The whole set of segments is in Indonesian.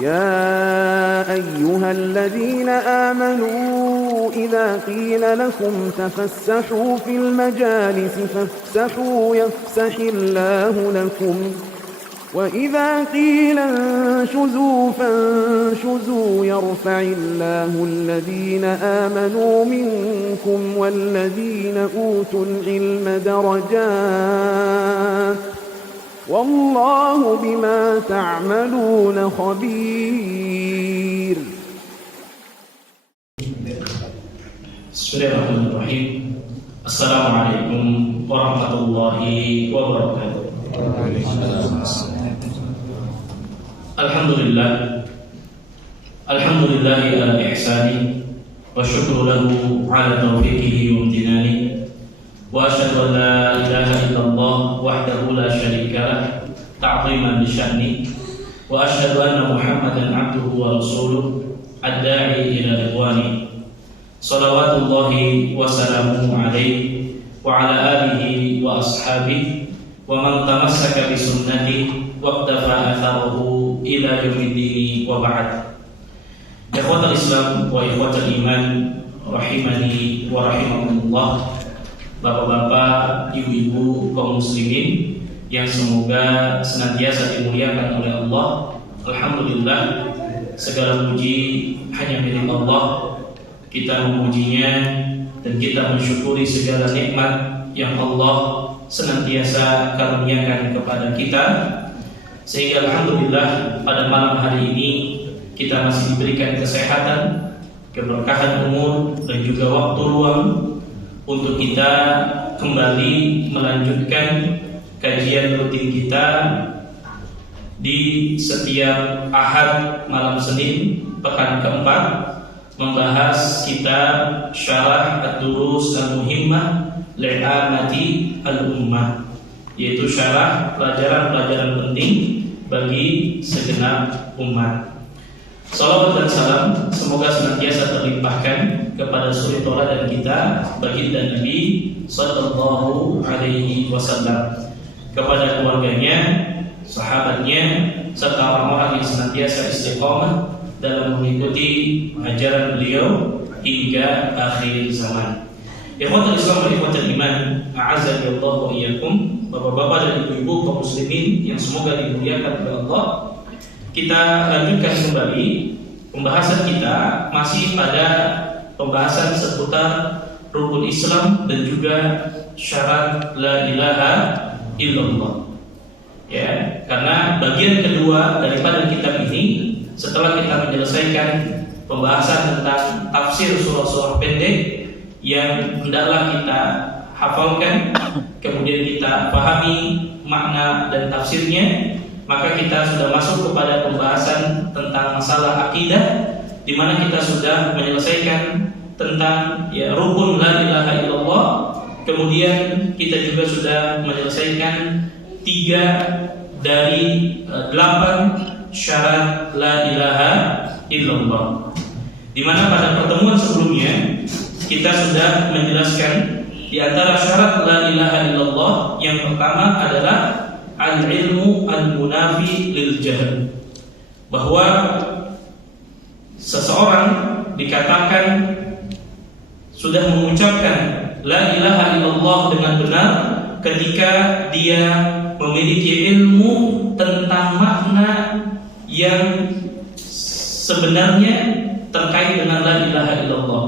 يا أيها الذين آمنوا إذا قيل لكم تفسحوا في المجالس فافسحوا يفسح الله لكم وإذا قيل انشزوا فانشزوا يرفع الله الذين آمنوا منكم والذين أوتوا العلم درجات والله بما تعملون خبير. Bismillahirrahmanirrahim. Assalamualaikum warahmatullahi wabarakatuh. Alhamdulillah Alhamdulillahi ala ihsani wa syukru lahu ala taufiqihi wa imtinani wa asyhadu an la ilaha illallah wahdahu la syarika lah ta'ziman li sya'ni wa asyhadu anna Muhammadan abduhu wa rasuluh ad-da'i ila ridwani salawatullahi wa salamuhu alaihi wa ala alihi wa ashabihi wa man tamassaka bi sunnatihi wa iqtafa atharahu ila yaumiddin wa ba'd. Ikhwatal Islam wa ikhwatal iman rahimani wa rahimakumullah. Bapak-bapak, ibu-ibu kaum muslimin yang semoga senantiasa dimuliakan oleh Allah. Alhamdulillah, segala puji hanya milik Allah. Kita memujinya dan kita mensyukuri segala nikmat yang Allah senantiasa karuniakan kepada kita, sehingga alhamdulillah pada malam hari ini kita masih diberikan kesehatan, keberkahan umur dan juga waktu luang untuk kita kembali melanjutkan kajian rutin kita di setiap Ahad malam Senin pekan keempat, membahas kitab Syarah Ad-Durus Al-Muhimmah Li'amati Al-Ummah, yaitu syarah pelajaran-pelajaran penting bagi segenap umat. Salawat dan salam semoga senantiasa terlimpahkan kepada suri tauladan kita, baginda Nabi sallallahu alaihi wasallam, kepada keluarganya, sahabatnya, serta orang-orang yang senantiasa istiqamah dalam mengikuti ajaran beliau hingga akhir zaman. Ikhwatul Islam wa ikhwatul iman, a'azzani Allah wa iyyakum. Bapak-bapak dan ibu-ibu kaum muslimin yang semoga dimuliakan oleh Allah. Kita lanjutkan kembali pembahasan kita masih pada pembahasan seputar rukun Islam dan juga syarat la ilaha illallah. Ya, karena bagian kedua daripada kitab ini, setelah kita menyelesaikan pembahasan tentang tafsir surah-surah pendek yang hendaklah kita hafalkan, kemudian kita pahami makna dan tafsirnya, maka kita sudah masuk kepada pembahasan tentang masalah akidah, di mana kita sudah menyelesaikan tentang rukun la ilaha illallah. Kemudian kita juga sudah menyelesaikan 3 dari 8 syarat la ilaha illallah, di mana pada pertemuan sebelumnya kita sudah menjelaskan di antara syarat la ilaha illallah yang pertama adalah al-ilmu al-munafi lil jahl, bahwa seseorang dikatakan sudah mengucapkan la ilaha illallah dengan benar ketika dia memiliki ilmu tentang makna yang sebenarnya terkait dengan la ilaha illallah,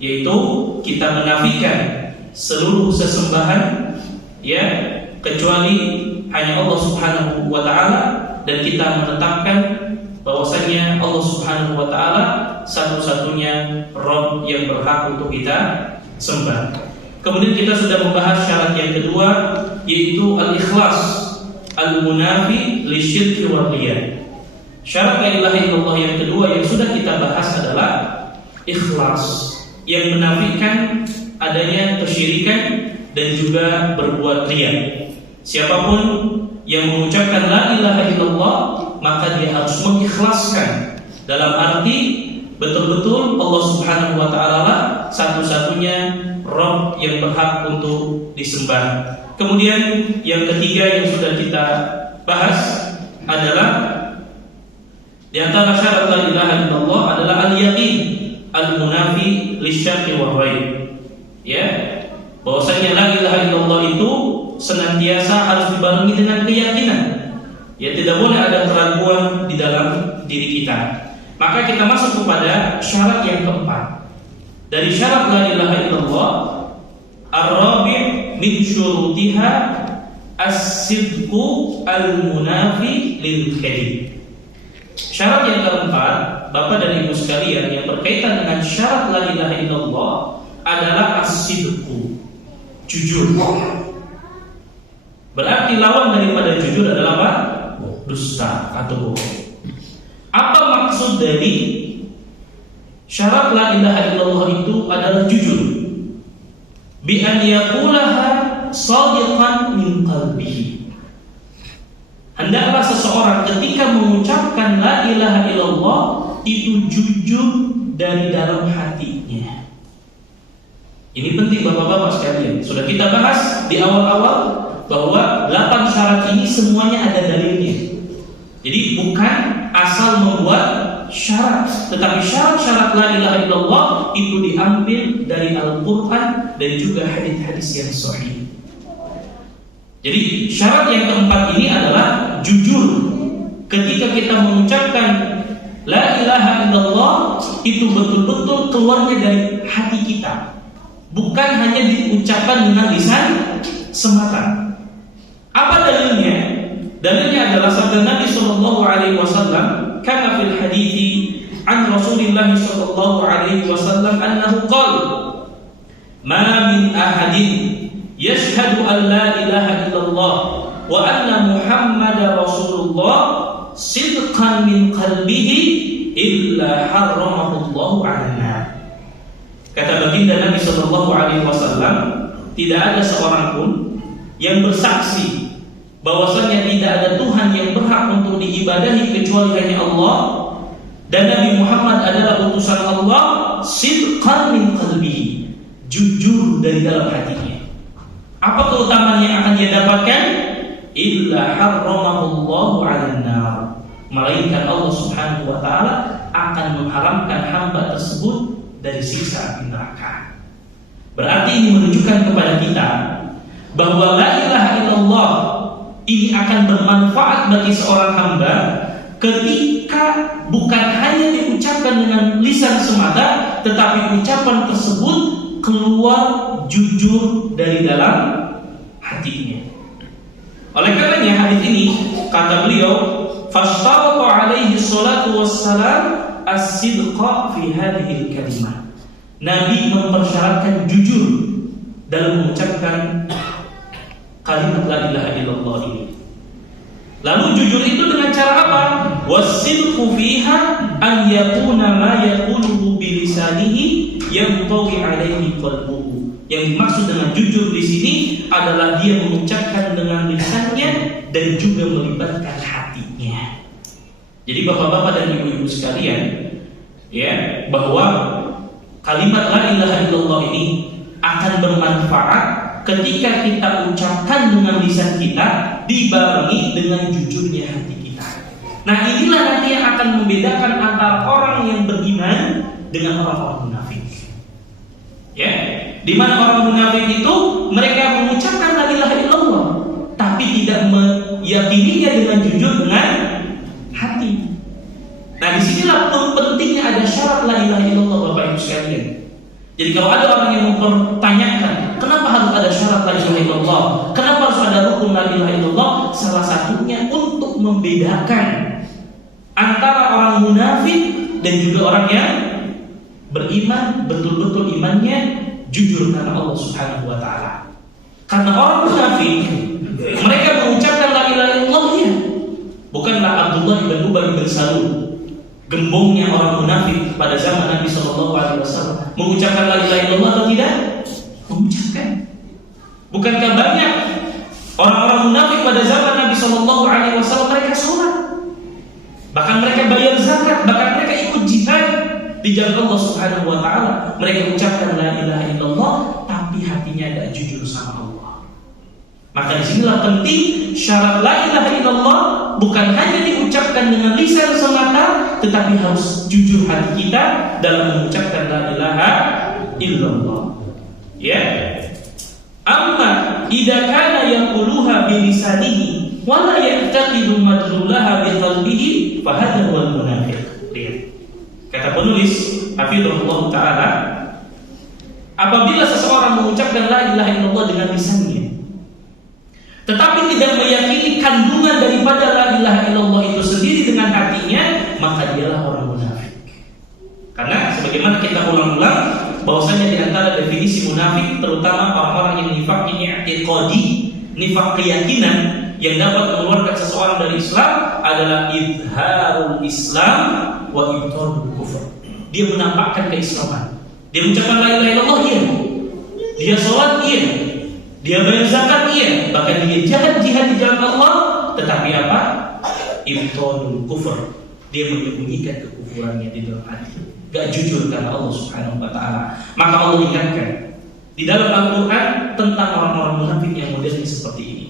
yaitu kita menafikan seluruh sesembahan kecuali hanya Allah Subhanahu wa taala, dan kita menetapkan bahwasanya Allah Subhanahu wa taala satu-satunya Rabb yang berhak untuk kita sembah. Kemudian kita sudah membahas syarat yang kedua, yaitu al-ikhlas al-munafi lisyirki wal riya. Syarat la ilaha illallah yang kedua yang sudah kita bahas adalah ikhlas, yang menafikan adanya kesyirikan dan juga berbuat riya. Siapapun yang mengucapkan la ilaha illallah, maka dia harus mengikhlaskan, dalam arti betul-betul Allah Subhanahu wa taala lah satu-satunya Rabb yang berhak untuk disembah. Kemudian yang ketiga yang sudah kita bahas adalah Di antara syarat la ilaha illallah adalah al-yaqin al-munafi lisyaqi wa ghaib. Ya, bahwasanya la ilaha illallah itu senantiasa harus dibarengi dengan keyakinan. Ya, tidak boleh ada keraguan di dalam diri kita. Maka kita masuk kepada syarat yang keempat. Dari syarat la ilaha illallah, ar-rabi' min syurutiha as-sidqu al-munafi lil kadhib. Syarat yang keempat, Bapak dan Ibu sekalian, yang berkaitan dengan syarat la ilaha illallah adalah as-sidqu, jujur. Berarti lawan daripada jujur adalah apa? Dusta atau bohong. Apa maksud dari syarat la ilaha illallah itu adalah jujur? Bi an yaqulaha shadiqan min qalbihi. Hendaklah seseorang ketika mengucapkan la ilaha illallah itu jujur dari dalam hatinya. Ini penting Bapak-bapak sekalian. Sudah kita bahas di awal-awal bahwa 8 syarat ini semuanya ada dalilnya. Jadi bukan asal membuat syarat, tetapi syarat-syarat la ilaha illallah itu diambil dari Al-Quran dan juga hadis-hadis yang sahih. Jadi syarat yang keempat ini adalah jujur. Ketika kita mengucapkan la ilaha illallah itu betul-betul keluarnya dari hati kita, bukan hanya diucapkan dengan lisan semata. Apa dalilnya? Dalilnya adalah sabda Nabi sallallahu alaihi wasallam, kama fil hadithi an Rasulillah sallallahu alaihi wasallam annahu qala, ma min ahadin yashhadu an la ilaha illallah wa anna Muhammadar Rasulullah sidqan min qalbihi illa harramahu Allah 'alan nar. Kata baginda Nabi sallallahu alaihi wasallam, tidak ada seorang pun yang bersaksi bahwasanya tidak ada Tuhan yang berhak untuk diibadahi kecuali hanya Allah, dan Nabi Muhammad adalah utusan Allah, sidqan min qalbihi, jujur dari dalam hatinya. Apa keutamaan yang akan dia dapatkan? Illa harramahu Allah 'alan nar. Melainkan Allah Subhanahu wa taala akan mengharamkan hamba tersebut dari siksa api neraka. Berarti ini menunjukkan kepada kita bahwa la ilaha illallah ini akan bermanfaat bagi seorang hamba ketika bukan hanya diucapkan dengan lisan semata, tetapi ucapan tersebut keluar jujur dari dalam hatinya. Oleh karenanya hadis ini kata beliau, fashtaraqa alaihi salatu wassalam as-sidqa fi hadhihi al-kalimah. Nabi mempersyaratkan jujur dalam mengucapkan kalimat la ilaha illallah ini. Lalu jujur itu dengan cara apa? Wasidqu fiha an yakuna ma yaquluhu bi lisanihi yantawi alaihi qalbuhu. Yang dimaksud dengan jujur di sini adalah dia mengucapkan dengan lisannya dan juga melibatkan hatinya. Jadi bapak-bapak dan ibu-ibu sekalian, ya, bahwa kalimat la ilaha illallah ini akan bermanfaat ketika kita ucapkan dengan lisan kita dibarengi dengan jujurnya hati kita. Nah, inilah nanti yang akan membedakan antara orang yang beriman dengan orang-orang munafik. Ya, di mana orang munafik itu mereka mengucapkan la ilaha illallah tapi tidak meyakininya dengan jujur dengan hati. Nah, disinilah pentingnya ada syarat la ilaha illallah, Bapak Ibu sekalian. Jadi kalau ada orang yang mempertanyakan kenapa harus ada syarat la ilaha illallah, kenapa harus ada rukun la ilaha illallah, salah satunya untuk membedakan antara orang munafik dan juga orang yang beriman, betul-betul imannya jujur karena Allah Subhanahu wa taala. Karena orang munafik mereka mengucapkan la ilaha illallah, ya, bukanlah Abdullah bin Ubay bin Salul, gembongnya orang munafik pada zaman Nabi sallallahu alaihi wasallam, mengucapkan la ilaha illallah atau tidak? Mengucapkan. Bukankah banyak orang-orang munafik pada zaman Nabi sallallahu alaihi wasallam mereka sholat, bahkan mereka bayar zakat, bahkan mereka ikut jihad di jalan Allah Subhanahu wa taala. Mereka ucapkan la ilaha illallah tapi hatinya tidak jujur sama Allah. Maka disinilah penting syarat la ilaha illallah bukan hanya diucapkan dengan lisan semata, tetapi harus jujur hati kita dalam mengucapkan la ilaha illallah. Ya. Amma idza kana yaquluha bi lisanihi wa la ya'taqidu madlulaha bi qalbihi fa hadha huwal munafiq. Kata penulis hafizahullah taala, apabila seseorang mengucapkan la ilaha illallah dengan lisannya tetapi tidak meyakini kandungan daripada la ilaha illallah itu sendiri dengan hatinya, maka dialah orang munafik. Karena sebagaimana kita ulang-ulang bahwasanya di antara definisi munafik, terutama orang-orang yang nifak ini i'tiqadi, nifak keyakinan yang dapat mengeluarkan seseorang dari Islam adalah idharul Islam wa ibtalul kufur. Dia menampakkan keislaman. Dia mengucapkan la ilaha illallah, iya. Dia sholat, iya. Dia bayar zakat, iya. Bahkan dia jihad di jalan Allah, tetapi apa? Ibtalul kufur. Dia menyembunyikan kekufurannya di dalam hati. Gak jujur karena Allah Subhanahu wa taala. Maka Allah ingatkan di dalam Al-Qur'an tentang orang-orang munafik yang modelnya seperti ini.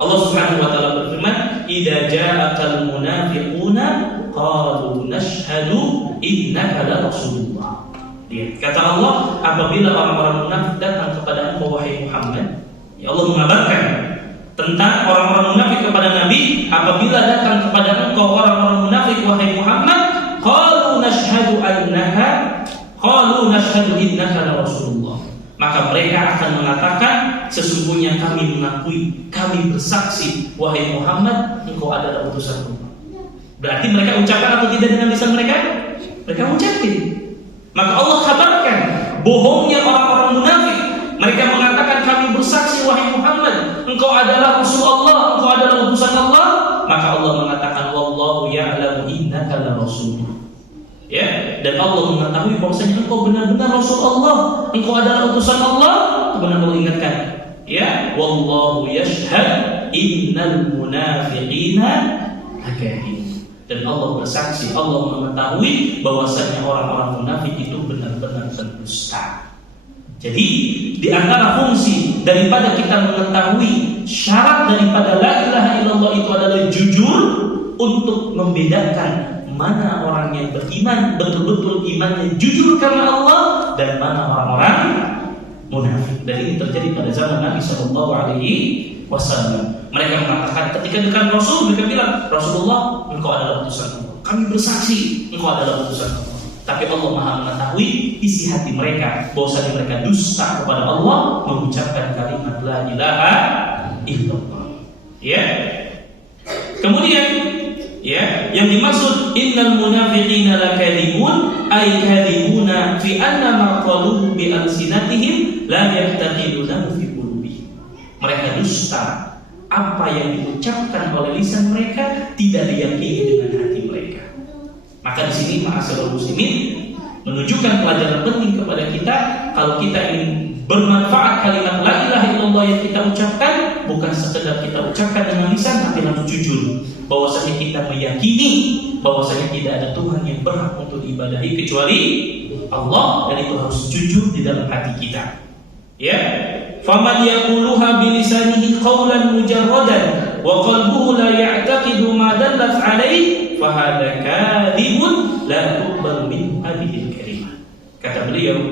Allah Subhanahu wa taala berfirman, "Idza ja'akal munafiquna qalu nashhadu innaka la rasulullah." Lihat, kata Allah, apabila orang-orang munafik datang kepada engkau wahai Muhammad, ya Allah mengabarkan tentang orang-orang munafik kepada Nabi, apabila datang kepada engkau orang-orang munafik wahai Muhammad, qalu nashhadu innaka la rasulullah. Maka mereka akan mengatakan, sesungguhnya kami mengakui, kami bersaksi wahai Muhammad, engkau adalah utusan Allah. Berarti mereka ucapkan atau tidak dengan lisan mereka? Mereka ucapkan. Maka Allah kabarkan bohongnya orang-orang munafik. Mereka mengatakan kami bersaksi wahai Muhammad, engkau adalah Rasul Allah, engkau adalah utusan Allah. Maka Allah mengatakan wallahu ya'lamu innaka la rasul. Ya, dan Allah mengetahui bahwasanya engkau benar-benar Rasul Allah, engkau adalah utusan Allah. Kemudian Allah ingatkan, ya, wallahu yashhad innal munafiqina lakadzibun. Dan Allah bersaksi, Allah mengetahui bahwasanya orang-orang munafik itu benar-benar berdusta. Jadi di antara fungsi daripada kita mengetahui syarat daripada la ilaha illallah itu adalah jujur, untuk membedakan mana orang yang beriman betul-betul imannya jujur karena Allah dan mana orang-orang munafik. Dan ini terjadi pada zaman Nabi Shallallahu Alaihi Wasallam. Mereka mengatakan ketika dekat Rasul, mereka bilang, Rasulullah, engkau adalah utusan Allah. Kami bersaksi, engkau adalah utusan Allah. Tapi Allah Maha mengetahui isi hati mereka, bahwasanya mereka dusta kepada Allah, mengucapkan kalimat la ilaha illallah. Ya. Kemudian, ya, yang dimaksud innal munafiqina lakadzibun ay kadzibuna fi anna ma qaluhu bi alsinatihim la yahtaqidunahu fi qulubihim. Mereka dusta, apa yang diucapkan oleh lisan mereka tidak diyakini dengan hati mereka. Maka di sini ma'asyiral muslimin menunjukkan pelajaran penting kepada kita. Kalau kita ingin bermanfaat kalimat la ilaha illallah yang kita ucapkan, bukan sekedar kita ucapkan dengan lisan, tapi harus jujur bahwasanya kita meyakini bahwasanya tidak ada Tuhan yang berhak untuk diibadahi kecuali Allah, dan itu harus jujur di dalam hati kita. Ya, faman yaquluha bilisanihi qawlan mujarradan wa qalbuhu la ya'taqidu ma dallat alayhi fa hadha kadhibun la tuqbal minhu hadhihi al-kalimah. Kata beliau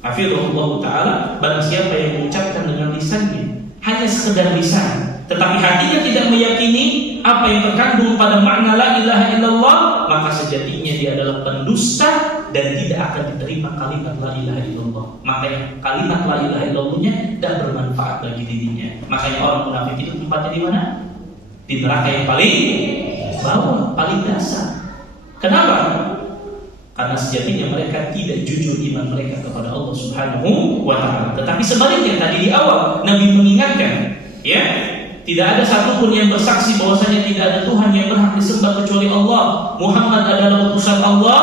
hafizahullah taala, barang siapa yang mengucapkan dengan lisannya hanya sekedar lisan, tetapi hatinya tidak meyakini apa yang terkandung pada makna la ilaha illallah, maka sejatinya dia adalah pendusta dan tidak akan diterima kalimat la ilaha illallah. Makanya kalimat la ilaha illallahnya tidak bermanfaat bagi dirinya. Makanya orang munafik itu tempatnya di mana? Di neraka yang paling bawah, paling dasar. Kenapa? Karena sejatinya mereka tidak jujur iman mereka kepada Allah Subhanahu wa taala. Tetapi sebaliknya, tadi di awal Nabi mengingatkan, ya, tidak ada satupun yang bersaksi bahwasanya tidak ada Tuhan yang berhak disembah kecuali Allah, Muhammad adalah utusan Allah,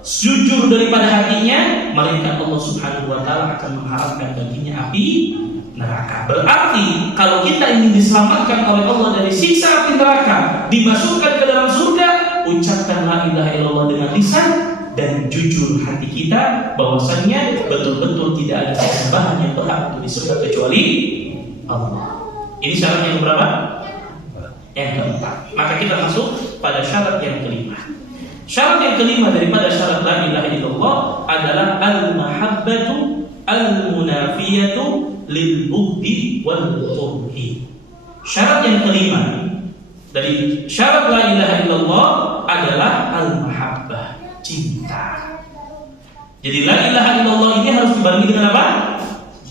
jujur daripada hatinya, melainkan Allah Subhanahu wa taala akan mengharapkan baginya api neraka. Berarti kalau kita ingin diselamatkan oleh Allah dari siksa api neraka, dimasukkan ke dalam surga, ucapkan la ilaha illallah dengan lisan dan jujur hati kita bahwasanya betul-betul tidak ada sesembahan yang berhak untuk disembah kecuali Allah. Ini syarat yang berapa? Yang keempat. Maka kita masuk pada syarat yang kelima. Syarat yang kelima daripada syarat la ilaha illallah adalah al-mahabbatu al-munafiyatu lil-bughdi wal-kurhi. Syarat yang kelima dari syarat la ilaha illallah adalah al-mahabbah, cinta. Jadi la ilaha illallah ini harus dibarengi dengan apa?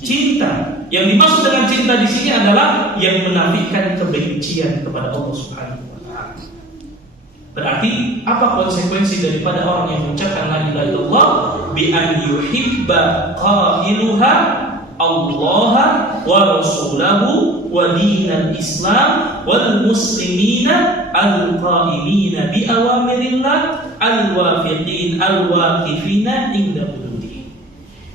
Cinta. Yang dimaksud dengan cinta di sini adalah yang menafikan kebencian kepada Allah Subhanahu wa taala. Berarti apa konsekuensi daripada orang yang mengucapkan la ilaha illallah? Bi an yuhibba qailuha Allah wa rasulahu wa dinal Islam wal muslimina al-qaimina bi awamirillah al-waqifina inda hududih.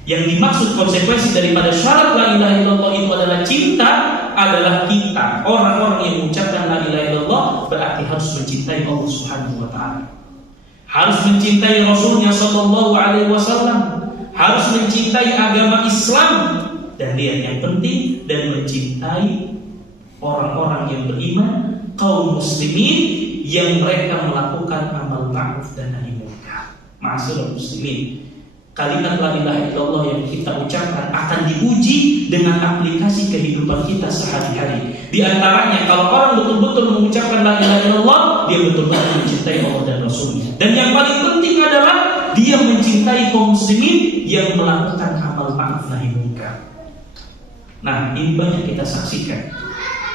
Yang dimaksud konsekuensi daripada syarat la ilaha illallah itu adalah cinta, adalah kita orang-orang yang mengucapkan la ilaha illallah berarti harus mencintai Allah Subhanahu wa taala. Harus mencintai Rasulnya sallallahu alaihi wasallam, harus mencintai agama Islam, dan yang penting dan mencintai orang-orang yang beriman, kaum muslimin yang mereka melakukan amal ma'ruf dan nahi munkar. Ma'asyiral muslimin, kalimat la ilaha illallah yang kita ucapkan akan diuji dengan aplikasi kehidupan kita sehari-hari. Di antaranya kalau orang betul-betul mengucapkan la ilaha illallah, dia betul-betul mencintai Allah dan Rasulnya. Dan yang paling penting adalah dia mencintai kaum muslimin yang melakukan amal ma'ruf nahi munkar. Nah, ini banyak kita saksikan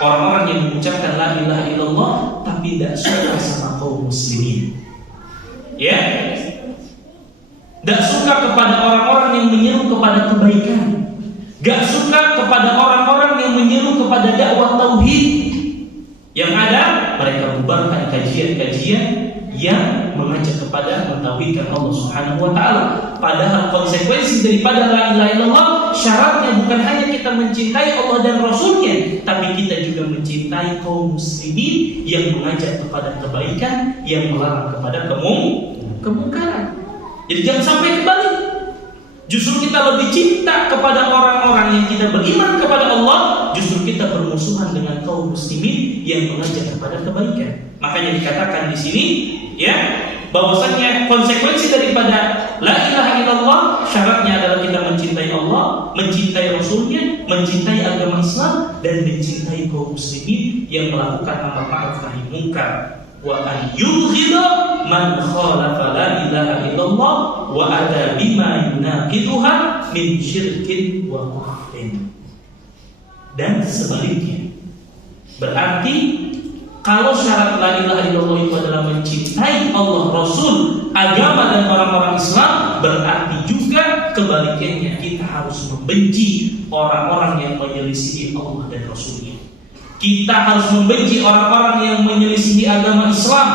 orang-orang yang mengucapkan la ilaha illallah tapi tidak suka sama kaum muslimin. Ya, tidak suka kepada orang-orang yang menyeru kepada kebaikan, gak suka kepada orang-orang yang menyeru kepada dakwah tauhid. Yang ada mereka bubarkan kajian-kajian yang mengajak kepada mentauhidkan Allah Subhanahu wa taala. Padahal konsekuensi daripada la ilaha illallah syaratnya bukan hanya kita mencintai Allah dan Rasulnya, tapi kita juga mencintai kaum muslimin yang mengajak kepada kebaikan, yang melarang kepada kemungkaran. Jadi jangan sampai kebalik. Justru kita lebih cinta kepada orang-orang yang tidak beriman kepada Allah, justru kita bermusuhan dengan kaum muslimin yang mengajak kepada kebaikan. Makanya dikatakan di sini, ya, bahwasanya konsekuensi daripada la ilaha illallah syaratnya adalah kita mencintai Allah, mencintai Rasulnya, mencintai agama Islam, dan mencintai kaum muslimin yang melakukan amal ma'ruf nahi munkar. Wa an yubghida man khalafa la ilaha illallah wa ada bima yunaqiduha min syirkin wa kufrin. Dan sebaliknya, berarti kalau syarat la ilaha illallah itu adalah mencintai Allah, Rasul, agama dan orang-orang Islam, berarti juga kebalikannya kita harus membenci orang-orang yang menyelisihi Allah dan Rasulnya. Kita harus membenci orang-orang yang menyelisihi agama Islam.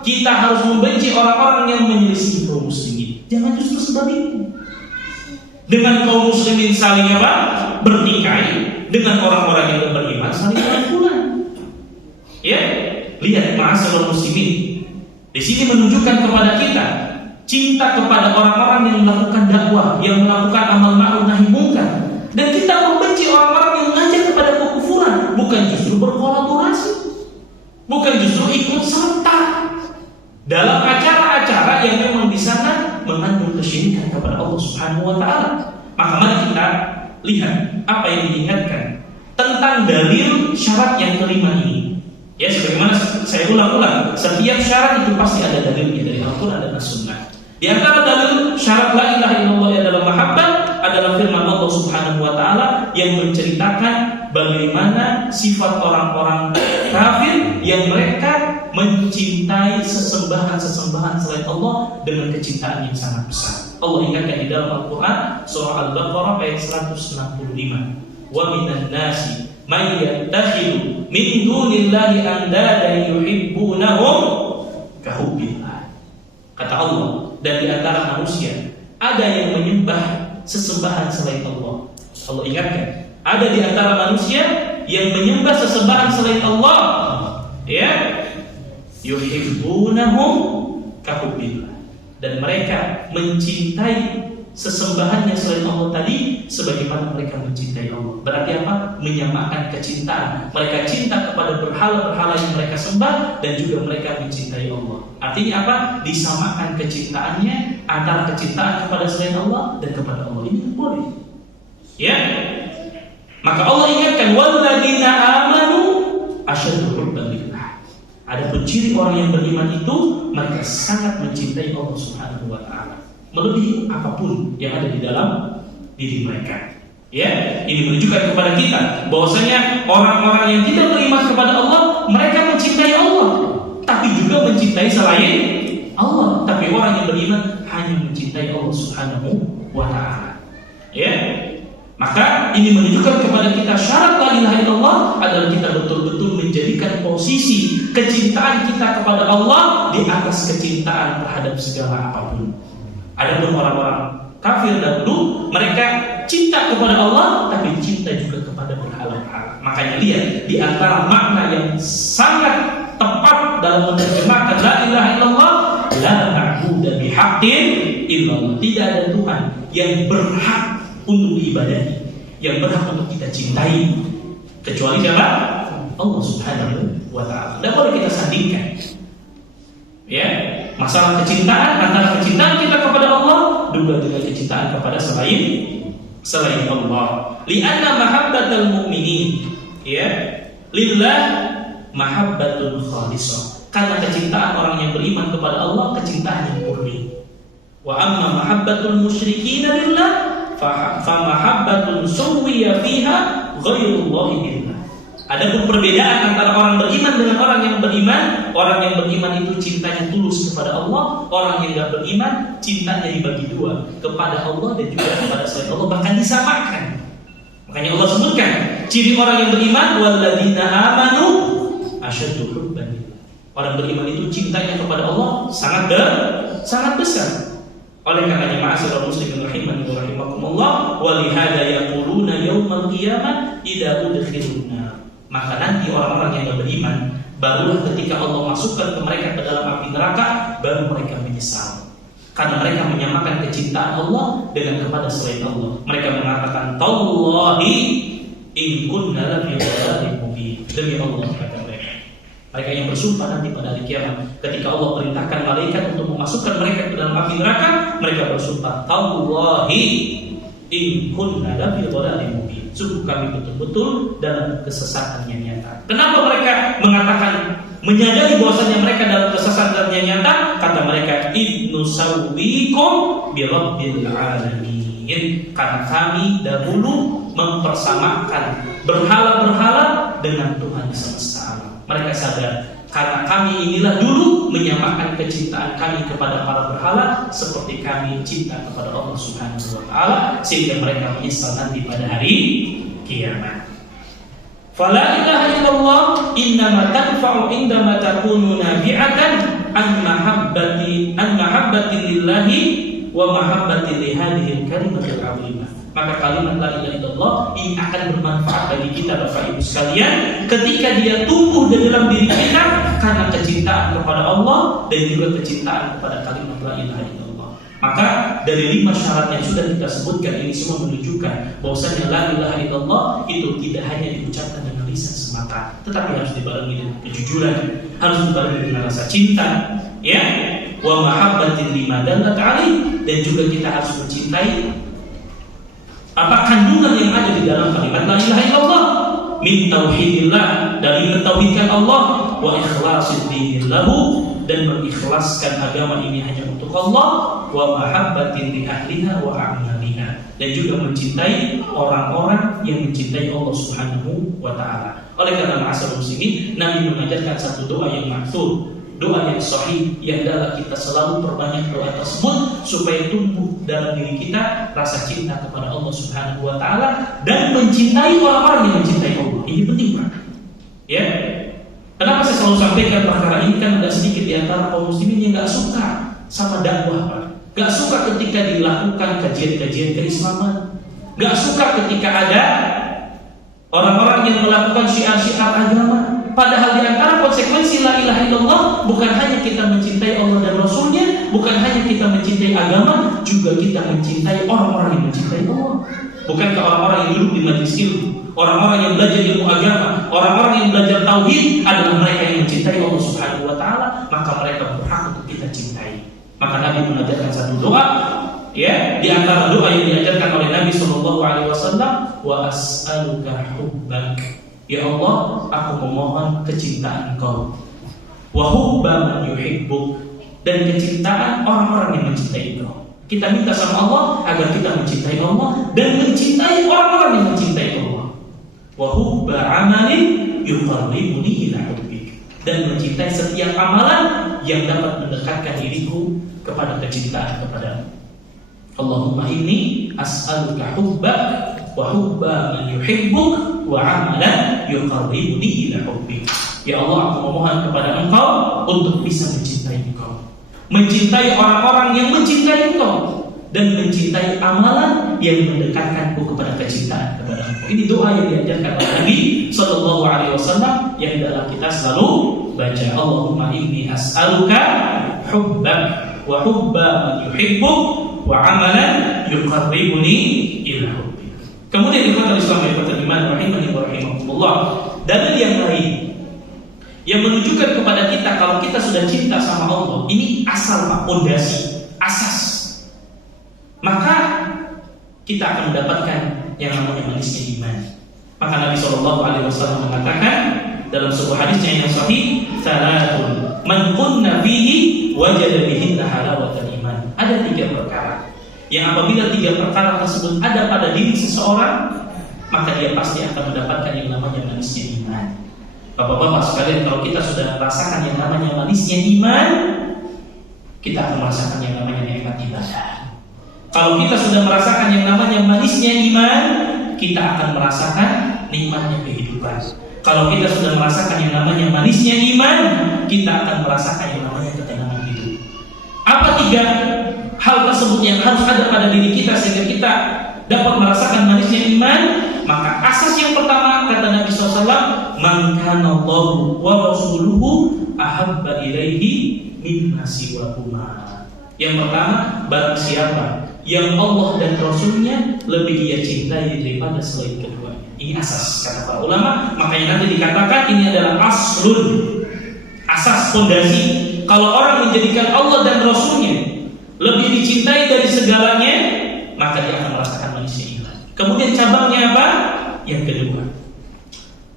Kita harus membenci orang-orang yang menyelisihi kaum muslimin. Jangan justru sebaliknya. Dengan kaum muslimin saling apa? Bertikai. Dengan orang-orang yang beriman saling rangkulan. Ya, lihat ma'asyiral muslimin. Di sini menunjukkan kepada kita cinta kepada orang-orang yang melakukan dakwah, yang melakukan amal ma'ruf nahi munkar. Dan kita membenci orang-orang yang mengajak kepada kekufuran, bukan justru berkolaborasi, bukan justru ikut serta dalam acara-acara yang memang di sana mengandung kesyirikan kepada Allah Subhanahu wa taala. Maka mari kita lihat apa yang diingatkan tentang dalil syarat yang kelima ini. Ya, sebagaimana saya ulang-ulang, setiap syarat itu pasti ada dalilnya dari Al-Qur'an dan As-Sunnah. Di antara dalil syarat la ilaha illallah adalah mahabbah adalah firman Allah Subhanahu wa taala yang menceritakan bagaimana sifat orang-orang kafir yang mereka mencintai sesembahan-sesembahan selain Allah dengan kecintaan yang sangat besar. Allah ingatkan di dalam Al-Qur'an surah Al-Baqarah ayat 165. Wa minan nasi may yattakhidhu min dunillahi andadan yuhibbunahum kahubbillah. Kata Allah, dan di antara manusia ada yang menyembah sesembahan selain Allah. Allah ingatkan, ada di antara manusia yang menyembah sesembahan selain Allah, ya, yuhibbunahum kahubbillah, dan mereka mencintai sesembahannya selain Allah tadi sebagaimana mereka mencintai Allah. Berarti apa? Menyamakan kecintaan. Mereka cinta kepada berhala-berhala yang mereka sembah dan juga mereka mencintai Allah. Artinya apa? Disamakan kecintaannya antara kecintaan kepada selain Allah dan kepada Allah. Ini boleh. Ya. Maka Allah ingatkan walladzina amanu asyaddu hubban lillah. Adapun ciri orang yang beriman itu mereka sangat mencintai Allah Subhanahu wa taala, melebihi apapun yang ada di dalam diri mereka. Ya, ini menunjukkan kepada kita bahwasanya orang-orang yang tidak beriman kepada Allah, mereka mencintai Allah, tapi juga mencintai selain Allah. Tapi orang yang beriman hanya mencintai Allah Subhanahu wa taala. Ya. Maka ini menunjukkan kepada kita syarat la ilaha illallah adalah kita betul-betul menjadikan posisi kecintaan kita kepada Allah di atas kecintaan terhadap segala apapun. Adapun orang-orang kafir dahulu, mereka cinta kepada Allah tapi cinta juga kepada berhala-berhala. Makanya lihat di antara makna yang sangat tepat dalam menerjemahkan la ilaha illallah, la ma'budu bihaqqin illallah. Tidak ada Tuhan yang berhak untuk diibadahi, yang berhak untuk kita cintai kecuali siapa? Allah Subhanahu wa taala. Tidak boleh kita sandingkan. Ya, masalah kecintaan antara kecintaan kita kepada Allah juga dengan kecintaan kepada selain Allah. Li'anna mahabbatal mu'minin, ya, lillah mahabbatul khalisah. Karena kecintaan orang yang beriman kepada Allah kecintaan yang murni. Wa amma mahabbatul musyrikin lillah fa mahabbatun suwiya fiha ghairullahi billah. Adapun perbedaan antara orang beriman dengan orang yang beriman itu cintanya tulus kepada Allah, orang yang tidak beriman cintanya dibagi dua, kepada Allah dan juga kepada selain Allah, bahkan disamakan. Makanya Allah sebutkan ciri orang yang beriman walladzina amanu asyaddu hubban lillah. Orang beriman itu cintanya kepada Allah sangat besar. Oleh karenanya ma'asyiral muslimin rahimani wa rahimakumullah, wa lihada yaquluna yaumal qiyamah idza udkhilun nar. Maka nanti orang-orang yang beriman barulah ketika Allah masukkan ke mereka ke dalam api neraka baru mereka menyesal. Karena mereka menyamakan kecintaan Allah dengan kepada selain Allah. Mereka mengatakan tallahi in kunna la fi dhalalin mubin. Demi Allah kata mereka. Mereka yang bersumpah nanti pada hari kiamat ketika Allah perintahkan malaikat untuk memasukkan mereka ke dalam api neraka, mereka bersumpah tallahi in kunna la fi dhalalin mubin. Sungguh kami betul-betul dalam kesesatan yang nyata. Kenapa mereka mengatakan menyadari bahwasanya mereka dalam kesesatan yang nyata? Kata mereka idnu sawwikum bi rabbil alamin. Karena kami dahulu mempersamakan berhala-berhala dengan Tuhan semesta alam. Mereka sadar karena kami inilah dulu menyamakan kecintaan kami kepada para berhala seperti kami cinta kepada Allah Subhanahu wa taala, sehingga mereka menyesal nanti pada hari kiamat. Fala ilaha illallah innama tanfa'u indama takunu nabi'atan an mahabbati lillahi wa mahabbati li hadhihi al-kalimatil 'azimah. Maka kalimat la ilaha illallah ini akan bermanfaat bagi kita Bapak Ibu sekalian ketika dia tumbuh di dalam diri kita karena kecintaan kepada Allah dan juga kecintaan kepada kalimat la ilaha illallah. Maka dari 5 syarat yang sudah kita sebutkan ini semua menunjukkan bahwasanya la ilaha illallah itu tidak hanya diucapkan dengan lisan semata, tetapi harus dibarengi dengan kejujuran, harus dibarengi dengan rasa cinta, ya, wa mahabbatin lima dallat alaihi, dan juga kita harus mencintai apa kandungan yang ada di dalam kalimat la ilaha illallah min tauhidillah, dari mentauhidkan Allah, wa ikhlasid dinillahu, dan mengikhlaskan agama ini hanya untuk Allah, wa mahabbatin li ahliha wa a'maliha, dan juga mencintai orang-orang yang mencintai Allah Subhanahu wa taala. Oleh karena ma'asyiral muslimin, Nabi mengajarkan satu doa yang maksud, doa yang sahih, yang adalah kita selalu perbanyak doa tersebut supaya tumbuh dalam diri kita rasa cinta kepada Allah Subhanahu wa taala dan mencintai orang-orang yang mencintai Allah. Ini penting, Pak. Ya. Kenapa saya selalu sampaikan perkara ini? Kan ada sedikit di antara kaum muslimin yang enggak suka sama dakwah, Pak. Enggak suka ketika dilakukan kajian-kajian keislaman. Enggak suka ketika ada orang-orang yang melakukan syiar-syiar agama. Padahal di antara konsekuensi la ilaha illallah bukan hanya kita mencintai Allah dan Rasulnya, bukan hanya kita mencintai agama, juga kita mencintai orang-orang yang mencintai Allah. Bukankah orang-orang yang duduk di majelis ilmu, orang-orang yang belajar ilmu agama, orang-orang yang belajar tauhid adalah mereka yang mencintai Allah Subhanahu wa taala, maka mereka berhak untuk kita cintai. Maka Nabi mengajarkan satu doa, ya, di antara doa yang diajarkan oleh Nabi sallallahu alaihi wasallam, wa as'aluka hubbak. Ya Allah, aku memohon kecintaan Engkau. Wa hubba man yuhibbuk, dan kecintaan orang-orang yang mencintai Engkau. Kita minta sama Allah agar kita mencintai Allah dan mencintai orang-orang yang mencintai Allah. Wa hubba amalin yuqarribuni ila hubbik, dan mencintai setiap amalan yang dapat mendekatkan diriku kepada kecintaan kepadamu. Allahumma inni as'aluka hubbak wa hubba man yuhibbuk wa amalan yuqarribuni ila hubbik. Ya Allah, aku memohon kepada Engkau untuk bisa mencintai Engkau, mencintai orang-orang yang mencintai Engkau, dan mencintai amalan yang mendekatkanku kepada kecintaan kepada Engkau. Ini doa yang diajarkan oleh Nabi sallallahu alaihi wasallam yang dalam kita selalu baca. Allahumma inni as'aluka hubbak wa hubba man yuhibbuk wa amalan yuqarribuni ila hubbik. Kemudian ikhwatul Islam wa ikhwatul iman rahimani wa rahimakumullah, dalil yang lain yang menunjukkan kepada kita kalau kita sudah cinta sama Allah, ini asal, fondasi, asas, maka kita akan mendapatkan yang namanya manisnya iman. Maka Nabi SAW mengatakan dalam sebuah hadisnya yang sahih, salatun man kunna fihi wajada bihinna halawatal iman. Ada 3 perkara yang apabila 3 perkara tersebut ada pada diri seseorang, maka dia pasti akan mendapatkan yang namanya manisnya iman. Bapak-bapak sekalian, kalau kita sudah merasakan yang namanya manisnya iman, kita akan merasakan yang namanya nikmat ibadah. Kalau kita sudah merasakan yang namanya manisnya iman, kita akan merasakan nikmatnya kehidupan. Kalau kita sudah merasakan yang namanya manisnya iman, kita akan merasakan yang namanya ketenangan hidup. Apa 3 hal tersebut yang harus ada pada diri kita sehingga kita dapat merasakan manisnya iman? Maka asas yang pertama, kata Nabi SAW, man kana Allahu wa rasuluhu ahabba ilaihi mimma siwahuma. Yang pertama, barang siapa yang Allah dan Rasulnya lebih dia cintai daripada selain keduanya. Ini asas, kata para ulama. Makanya nanti dikatakan ini adalah aslun, asas, fondasi. Kalau orang menjadikan Allah dan Rasulnya lebih dicintai dari segalanya, maka dia akan merasakan manisnya iman. Kemudian cabangnya apa? Yang kedua,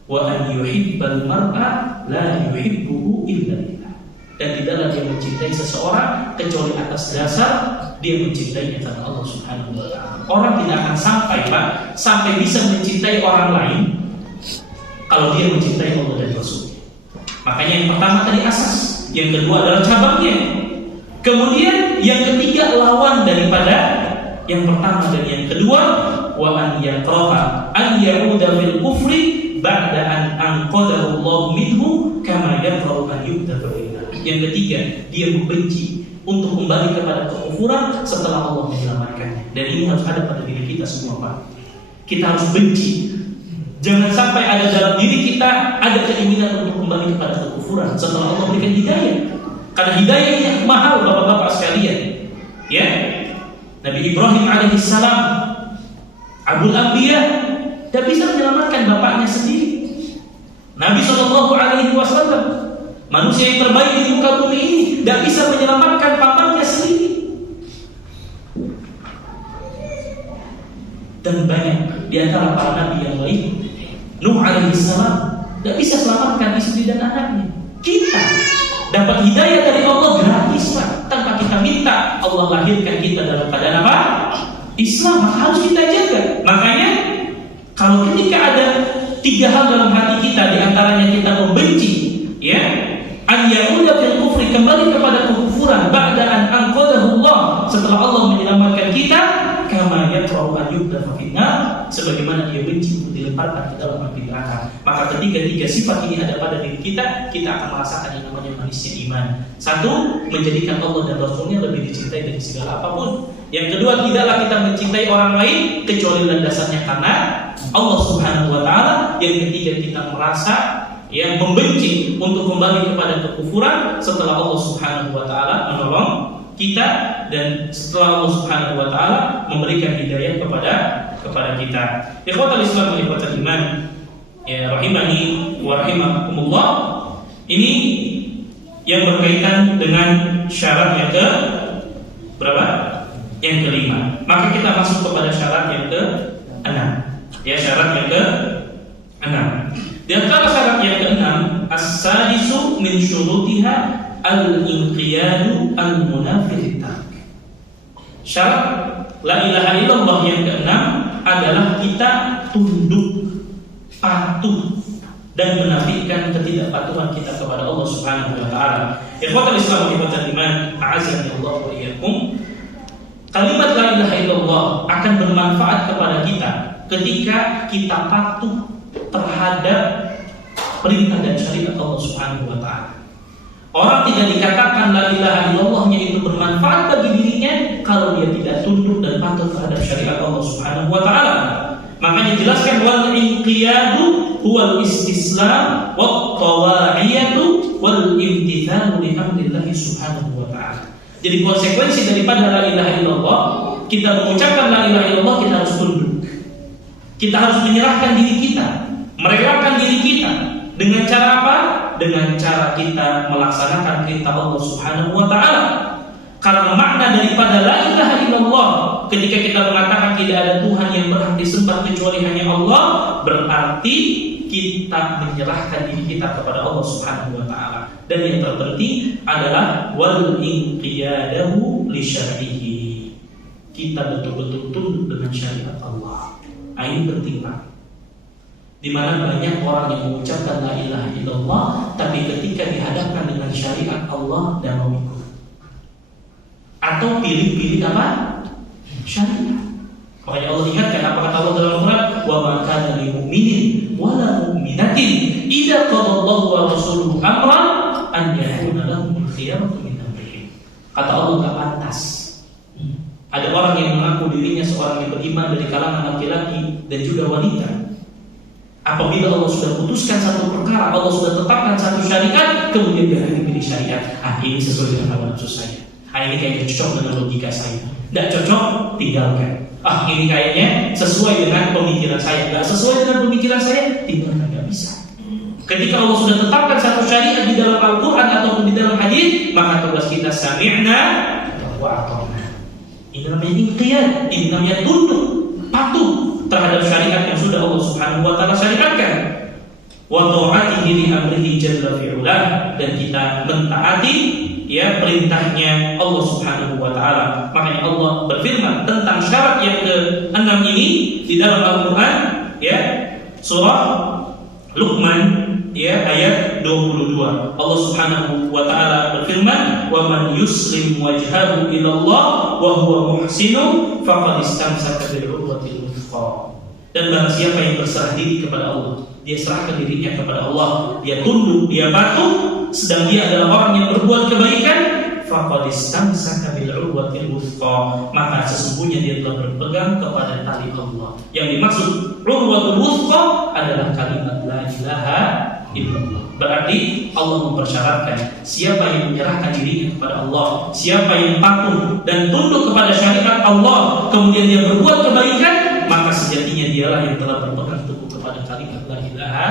wa an yuhibbal mar'a la yuhibbuhu illa lillah. Dan tidaklah dia mencintai seseorang kecuali atas dasar dia mencintainya karena Allah Subhanahu wa taala. Orang tidak akan sampai bisa mencintai orang lain kalau dia mencintai Allah dan Rasulnya. Makanya yang pertama tadi asas, yang kedua adalah cabangnya. Kemudian yang ketiga lawan daripada yang pertama dan yang kedua, wa an yakraha an ya'uda fil kufri ba'da an anqadahu Allah minhu kama yakrahu an yuqdha fil nar. Yang ketiga, dia membenci untuk kembali kepada kekufuran setelah Allah menyelamatkannya. Dan ini harus ada pada diri kita semua, Pak. Kita harus benci. Jangan sampai ada dalam diri kita ada keinginan untuk kembali kepada kekufuran setelah Allah berikan hidayah. Karena hidayah ini mahal, bapak-bapak sekalian. Ya, Nabi Ibrahim alaihissalam, Abul Anbiya, tidak bisa menyelamatkan bapaknya sendiri. Nabi SAW, manusia yang terbaik di muka bumi ini, tidak bisa menyelamatkan bapaknya sendiri. Dan banyak di antara para nabi yang lain, Nuh alaihissalam tidak bisa selamatkan istri dan anaknya. Kita dapat hidayah dari Allah gratis, Pak, tanpa kita minta. Allah lahirkan kita dalam keadaan apa? Islam. Harus kita jaga. Makanya kalau ketika ada 3 hal dalam hati kita, di antaranya kita membenci, ya, an ya'uda fil kufri, kembali kepada kekufuran, ba'da an anqadahu Allah, setelah Allah menyelamatkan kita, kama yakrahu an yuqdha fil nar, sebagaimana dia benci untuk dilemparkan ke dalam api neraka. Maka ketiga sifat ini ada pada diri kita, kita akan merasakan yang namanya manisnya iman. Satu, menjadikan Allah dan Rasulnya lebih dicintai dari segala apapun. Yang kedua, tidaklah kita mencintai orang lain kecuali landasannya karena Allah Subhanahu wa taala. Yang ketiga, kita merasa yang membenci untuk kembali kepada kekufuran setelah Allah Subhanahu wa taala menolong kita, dan setelah Allah Subhanahu wa taala memberikan hidayah kepada kita. Ikhwatal Islam wa ikhwatal iman, ya rahimani wa rahimakumullah. Ini yang berkaitan dengan syarat yang ke berapa? Yang kelima. Maka kita masuk kepada syarat yang ke-6. Ya, syarat yang ke-6. Di antara syarat yang ke-6, as-sadisu min syurutiha al-inqiyadu al-munafi. Syarat la ilaha illallah yang ke-6 adalah kita tunduk, patuh, dan menafikan ketidakpatuhan kita kepada Allah Subhanahu wa taala. Ikhwatul Islam wa ikhwatul iman, a'azzani Allah wa iyyakum. Kalimat la ilaha illallah akan bermanfaat kepada kita ketika kita patuh terhadap perintah dan syariat Allah Subhanahu wa taala. Orang tidak dikatakan la ilaha illallahnya itu bermanfaat bagi dirinya kalau dia tidak tunduk dan patuh terhadap syariat Allah Subhanahu wa taala. Makanya jelaskan wal inqiyadu huwal istislam wat tawa'iyatu wal imtithalu li amrillah Subhanahu wa taala. Jadi konsekuensi daripada la ilaha illallah, kita mengucapkan la ilaha illallah, kita harus tunduk. Kita harus menyerahkan diri kita, merelakan diri kita. Dengan cara apa? Dengan cara kita melaksanakan perintah Allah Subhanahu wa taala. Karena makna daripada la ilaha illallah, ketika kita mengatakan tidak ada Tuhan yang berhak disembah kecuali hanya Allah, berarti kita menyerahkan diri kita kepada Allah Subhanahu wa taala. Dan yang terpenting adalah wal inqiyadahu li syar'ihi. Kita betul-betul tunduk dengan syariat Allah. Ini penting banget. Di mana banyak orang yang mengucapkan la ilaha illallah, tapi ketika dihadapkan dengan syariat Allah dan mau ikut, atau pilih-pilih apa? Syariat. Makanya Allah ingatkan apa kata Allah dalam Al-Quran, wa ma kana lil mu'minin wa la mu'minatin idza qadallahu wa rasuluhu amran an yakuna lahum khiyaratu min amrihim. Kata Allah, tak pantas ada orang yang mengaku dirinya seorang yang beriman dari kalangan laki-laki dan juga wanita. Apabila Allah sudah putuskan satu perkara, Allah sudah tetapkan satu syariat, kemudian dia akan pilih syariat. Ini sesuai dengan hawa nafsu saya. Ini kayaknya cocok dengan logika saya. Tidak cocok, tinggalkan. Ini kayaknya sesuai dengan pemikiran saya. Tidak sesuai dengan pemikiran saya, tinggalkan. Tidak bisa. Ketika Allah sudah tetapkan satu syariat di dalam Al-Quran ataupun di dalam hadis, maka tugas kita sami'na wa ata'na. Ini namanya inqiyad, ini namanya tunduk, patuh terhadap syariat yang sudah Allah Subhanahu wa taala syariatkan. Wa ta'atihi li amrihi jalla fi'ula, dan kita mentaati ya perintahnya Allah Subhanahu wa taala. Makanya Allah berfirman tentang syarat yang ke-6 ini di dalam Al-Qur'an, ya, surah Luqman, ya, ayat 22. Allah Subhanahu wa taala berfirman, "Wa man yuslim wajhahu ila Allah wa huwa muhsinun faqad istamsaka bil urwatil wuthqa." Dan barang siapa yang berserah diri kepada Allah, dia serahkan dirinya kepada Allah, dia tunduk, dia patuh, sedang dia adalah orang yang berbuat kebaikan, faqad istamsaka bil urwatil wuthqa, maka sesungguhnya dia telah berpegang kepada tali Allah. Yang dimaksud urwatul wuthqa adalah kalimat la ilaha illallah. Berarti Allah mempersyaratkan siapa yang menyerahkan dirinya kepada Allah, siapa yang patuh dan tunduk kepada syariat Allah, kemudian dia berbuat kebaikan, maka sejatinya dialah yang telah berpegang teguh kepada kalimat la ilaha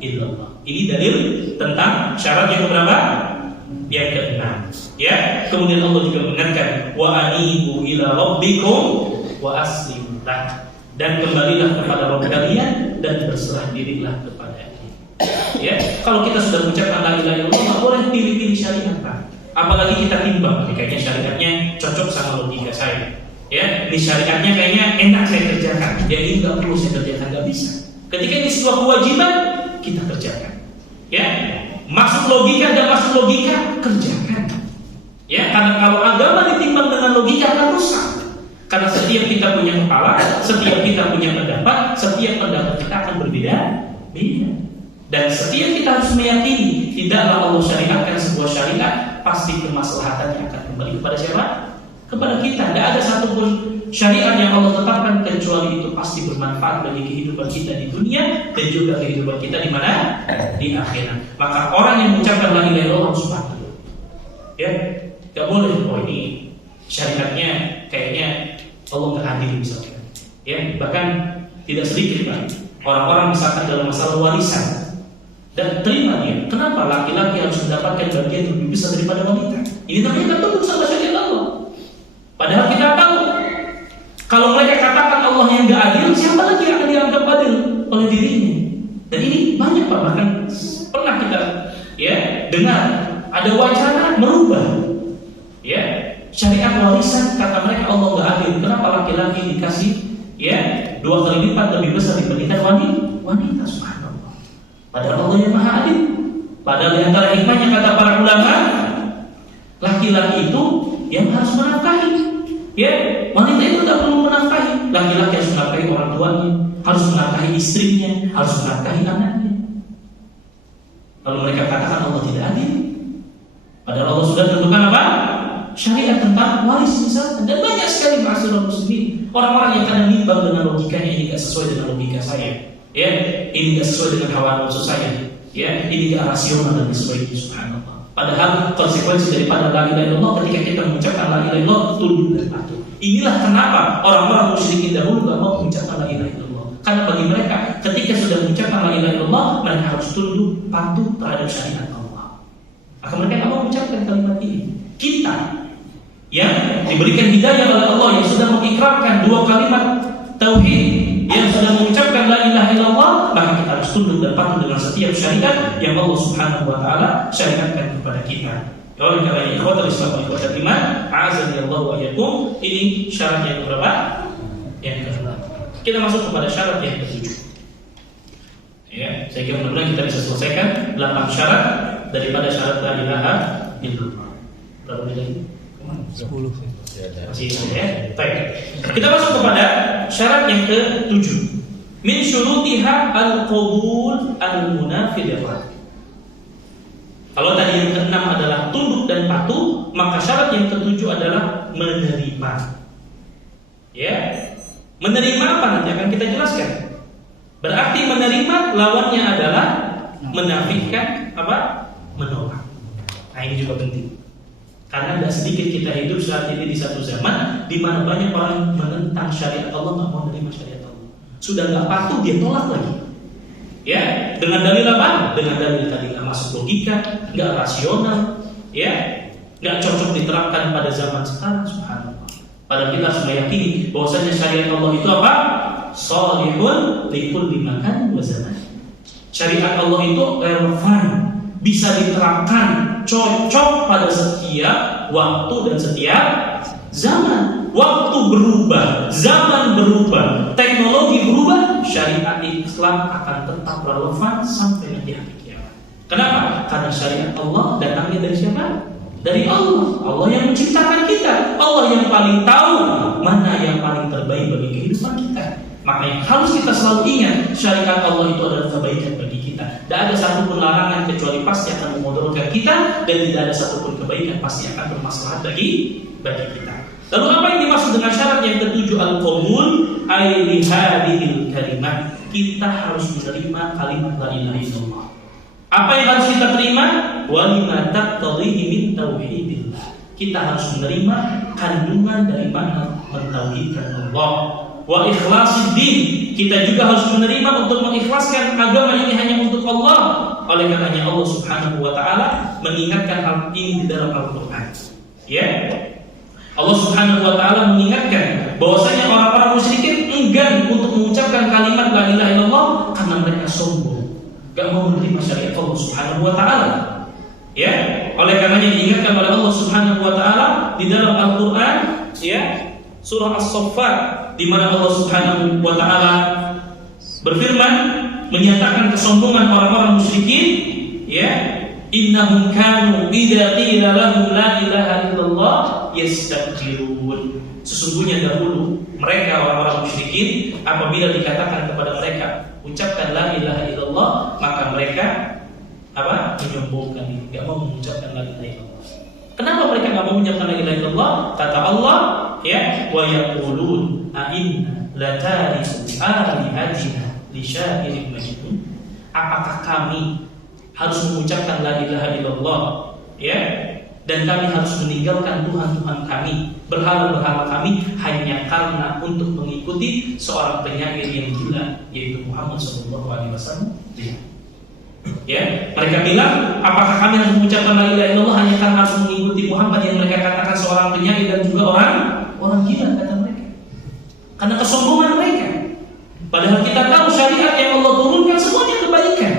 illallah. Ini dalil tentang syarat yang berapa? Yang ke-6. Ya, kemudian Allah juga mengingatkan wa anibu ila rabbikum wa aslimu lah, dan kembalilah kepada Rabb kalian dan berserah dirilah kepada Dia. Ya, kalau kita sudah mengucapkan la ilaha illallah, enggak boleh pilih-pilih syariat, Pak. Apalagi kita timbang, kayaknya syariatnya cocok sama logika saya. Ya, ini syariatnya kayaknya enak saya kerjakan. Ya, ini enggak perlu saya kerjakan, enggak bisa. Ketika ini sebuah kewajiban, kita kerjakan. Ya, masuk logika dan masuk logika, kerjakan. Ya, karena kalau agama ditimbang dengan logika akan rusak. Karena setiap kita punya kepala, setiap kita punya pendapat, setiap pendapat kita akan berbeda-beda. Dan setiap kita harus meyakini tidaklah Allah syariatkan sebuah syariat pasti kemaslahatannya akan kembali kepada siapa? Kepada kita. Tidak ada satupun syariat yang Allah tetapkan kecuali itu pasti bermanfaat bagi kehidupan kita di dunia dan juga kehidupan kita di mana? Di akhirat. Maka orang yang mengucapkan la ilaha illallah harus patuh. Ya, tidak boleh. Oh, ini syariatnya kayaknya Allah nggak adil misalkan. Ya, bahkan tidak sedikit Pak orang-orang misalkan dalam masalah warisan dan terima dia. Kenapa laki-laki harus mendapatkan bagian lebih besar daripada wanita? Ini namanya tunduk sama syariat Allah. Padahal kita tahu kalau mereka katakan Allah yang nggak adil, siapa lagi yang akan dianggap adil oleh dirinya? Dan ini banyak Pak, bahkan pernah kita dengar ada wacana merubah syariat warisan, kata mereka Allah nggak adil. Kenapa laki-laki dikasih 2 kali lipat lebih besar dibandingkan wanita? Subhanallah. Padahal Allah yang maha adil. Padahal di antara hikmahnya kata para ulama, laki-laki itu yang harus menafkahi. Wanita itu tidak perlu menafkahi. Laki-laki harus menafkahi orang tuanya, harus menafkahi istrinya, harus menafkahi anaknya. Lalu mereka katakan Allah tidak adil. Padahal Allah sudah tentukan apa? Syariat tentang waris misalnya. Dan banyak sekali ma'asyiral muslimin orang-orang yang kadang nimbang dengan logikanya, ini tidak sesuai dengan logika saya. Ini tidak sesuai dengan hawa nafsu saya. Ini tidak rasional dan sebagainya. Subhanallah. Padahal konsekuensi daripada la ilaha illallah ketika kita mengucapkan la ilaha illallah tunduk dan patuh. Inilah kenapa orang-orang musyrikin dahulu tidak mau mengucapkan la ilaha illallah. Karena bagi mereka ketika sudah mengucapkan la ilaha illallah, mereka harus tunduk patuh terhadap syariat Allah. Maka mereka tidak mau mengucapkan kalimat ini. Kita yang diberikan hidayah oleh Allah, yang sudah mengikrarkan 2 kalimat tauhid, yang sudah mengucapkan la ilaha illallah, maka kita harus tunduk dan patuh dengan setiap syariat yang Allah Subhanahu wa taala syariatkan kepada kita. Oleh karena ikhwatul Islam wal ikhwatul iman, azani Allah wa iyyakum, ini syarat yang berapa? Yang ke-6. Kita masuk kepada syarat yang ke-7. Saya kira mudah-mudahan kita bisa selesaikan 8 syarat daripada syarat la ilaha illallah. Berapa lagi? 10. Masih baik. Kita masuk kepada syarat yang ke-7. Min syurutiha al-qabul al-munafi lirad. Kalau tadi yang ke-6 adalah tunduk dan patuh, maka syarat yang ke-7 adalah menerima. Menerima apa nanti akan kita jelaskan. Berarti menerima lawannya adalah menafikan apa? Menolak. Nah, ini juga penting. Karena tidak sedikit kita hidup saat ini di satu zaman di mana banyak orang menentang syariat Allah, nggak mau menerima syariat Allah. Sudah nggak patuh, dia tolak lagi. Dengan dalil apa? Dengan dalil tadi nggak masuk logika, nggak rasional, nggak cocok diterapkan pada zaman sekarang. Subhanallah. Padahal kita harus meyakini bahwasanya syariat Allah itu apa? Shalihun likulli makan wa zaman. Syariat Allah itu relevan, bisa diterapkan, cocok pada setiap waktu dan setiap zaman. Waktu berubah, zaman berubah, teknologi berubah, syariat Islam akan tetap relevan sampai nanti hari kiamat. Kenapa? Karena syariat Allah datangnya dari siapa? Dari Allah. Allah yang menciptakan kita. Allah yang paling tahu mana yang paling terbaik bagi kehidupan kita. Maka yang harus kita selalu ingat, syariat Allah itu adalah kebaikan bagi kita. Tidak ada satupun larangan kecuali pasti akan memudaratkan kita, dan tidak ada satupun kebaikan pasti akan bermaslahat bagi kita. Lalu apa yang dimaksud dengan syarat yang ke-7 al-qabul? Ay li hadhil kalimat. Kita harus menerima kalimat la ilaha illallah. Apa yang harus kita terima? Wa lima taqtadhihi min tauhidillah. Kita harus menerima kandungan dari makna mentauhidkan Allah. Wa ikhlasid din. Kita juga harus menerima untuk mengikhlaskan agama ini hanya untuk Allah. Oleh karenanya Allah Subhanahu wa taala mengingatkan hal ini di dalam Al-Qur'an. Allah Subhanahu wa taala mengingatkan bahwasanya orang-orang musyrikin enggan untuk mengucapkan kalimat la ilaha illallah karena mereka sombong, enggak mau menerima syariat Allah Subhanahu wa taala. Oleh karenanya diingatkan oleh Allah Subhanahu wa taala di dalam Al-Qur'an, surah As-Saffat, di mana Allah Subhanahu wa taala berfirman menyatakan kesombongan orang-orang musyrikin, innahum kanu idza qila lahum la ilaha illallah yastakbirun. Sesungguhnya dahulu mereka orang-orang musyrikin apabila dikatakan kepada mereka ucapkan la ilaha illallah, maka mereka menyombongkan diri, tidak mau mengucapkan la ilaha illallah. Kenapa mereka tidak mau mengucapkan la ilaha illallah? Kata Allah, wa yaqulun a inna latariku alihatina li syairin majnun. Apakah kami harus mengucapkan la ilaha illallah dan kami harus meninggalkan Tuhan-Tuhan kami, berhala-berhala kami hanya karena untuk mengikuti seorang penyair yang gila, yaitu Muhammad SAW. Ya, mereka bilang, apakah kami harus mengucapkan la ilaha illallah hanya karena harus mengikuti Muhammad yang mereka katakan seorang penyair dan juga orang gila, kata mereka. Karena kesombongan mereka. Padahal kita tahu syariat yang Allah turunkan semuanya kebaikan,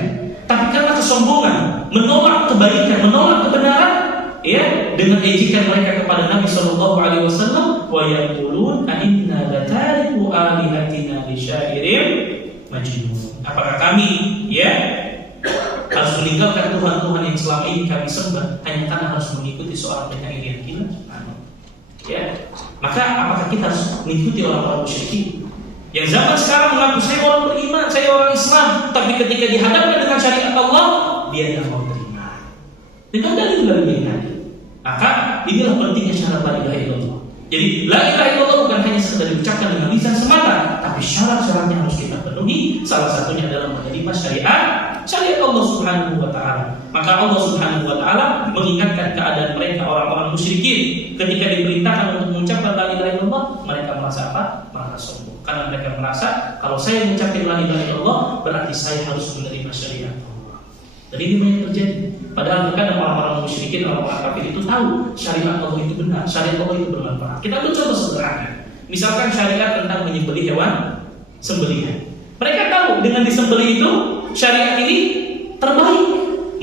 tapi karena kesombongan, menolak kebaikan, menolak kebenaran, ya, dengan ejekan mereka kepada Nabi SAW, wa yaqulun inna latariku alihatina li syairin majnun. Apakah kami, ya, harus meninggalkan Tuhan-Tuhan yang selama ini kami sembah hanya karena harus mengikuti seorang penyair yang gila? Ya, maka apakah kita harus mengikuti orang-orang musyrikin yang zaman sekarang mengaku saya orang beriman, saya orang Islam, tapi ketika dihadapkan dengan syariat Allah, dia tidak mau terima dengan dalil-dalil yang tadi? Maka inilah pentingnya syarat la ilaha illallah. Jadi la ilaha illallah bukan hanya sekedar diucapkan dengan lisan semata, tapi syarat-syaratnya harus kita penuhi. Salah satunya adalah menerima syariat Allah Subhanahu wa taala. Maka Allah Subhanahu wa taala mengingatkan keadaan mereka orang-orang musyrikin ketika diperintahkan untuk mengucapkan la ilaha illallah, mereka merasa apa? Merasa sombong. Karena mereka merasa kalau saya mengucapkan la ilaha illallah berarti saya harus menerima syariat Allah. Dan ini banyak terjadi. Padahal kadang orang-orang musyrikin, orang-orang kafir itu tahu syariat Allah itu benar, syariat Allah itu bermanfaat. Kita ambil contoh sederhana. Misalkan syariat tentang menyembelih hewan sembelihan. Mereka tahu dengan disembelih itu syariat ini terbaik,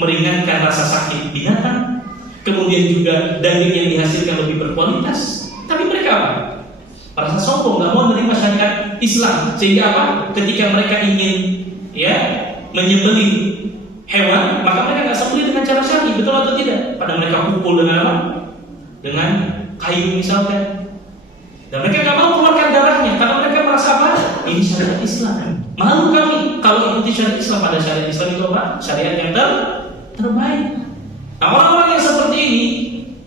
meringankan rasa sakit binatang, kemudian juga daging yang dihasilkan lebih berkualitas. Tapi mereka apa? Merasa sombong, nggak mau menerima syariat Islam. Sehingga apa? Ketika mereka ingin, ya, menyembelih hewan, maka mereka nggak sembelih dengan cara syar'i, betul atau tidak? Pada mereka pukul dengan apa? Dengan kayu misalkan. Dan mereka nggak mau keluarkan darahnya karena mereka merasa apa? Ini syariat Islam. Malu kami kalau ikuti syariat Islam. Pada syariat Islam itu apa? Syariat yang terbaik. Nah, orang-orang yang seperti ini,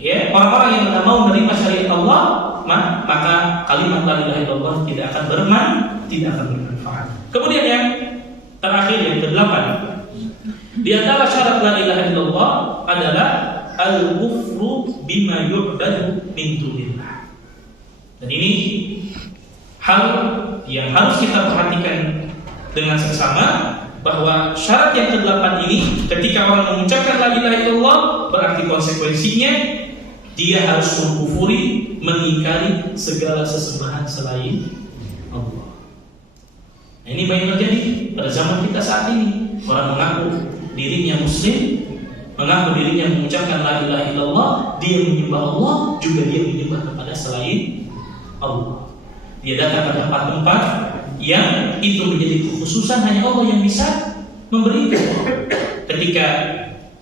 ya, orang-orang yang tidak mau menerima syariat Allah, maka kalimat la ilaha illallah tidak akan bermanfaat. Kemudian yang terakhir, yang ke-8, di antara syarat la ilaha illallah adalah al-kufru bima yu'badu min dunillah. Dan ini hal yang harus kita perhatikan dengan seksama, bahwa syarat yang ke-8 ini ketika orang mengucapkan la ilaha illallah berarti konsekuensinya dia harus mengkufuri, mengingkari segala sesembahan selain Allah. Nah, ini banyak terjadi pada zaman kita saat ini. Orang mengaku dirinya muslim, mengaku dirinya mengucapkan la ilaha illallah, dia menyembah Allah, juga dia menyembah kepada selain Allah. Dia datang ke tempat-tempat yang itu menjadi kekhususan hanya Allah yang bisa memberikan. Ketika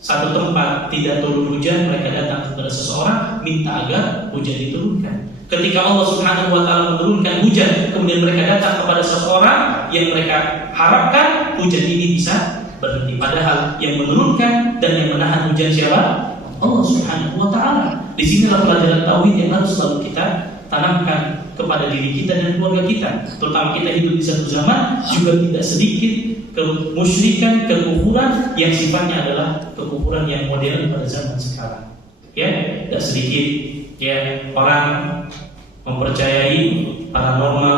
satu tempat tidak turun hujan, mereka datang kepada seseorang minta agar hujan diturunkan. Ketika Allah Subhanahu wa taala menurunkan hujan, kemudian mereka datang kepada seseorang yang mereka harapkan hujan ini bisa berhenti. Padahal yang menurunkan dan yang menahan hujan siapa? Allah Subhanahu wa taala. Di sinilah pelajaran tauhid yang harus selalu kita tanamkan kepada diri kita dan keluarga kita. Terutama kita hidup di satu zaman juga tidak sedikit kemusyrikan, kekufuran yang sifatnya adalah kekufuran yang modern pada zaman sekarang. Ya, tidak sedikit ya orang mempercayai paranormal,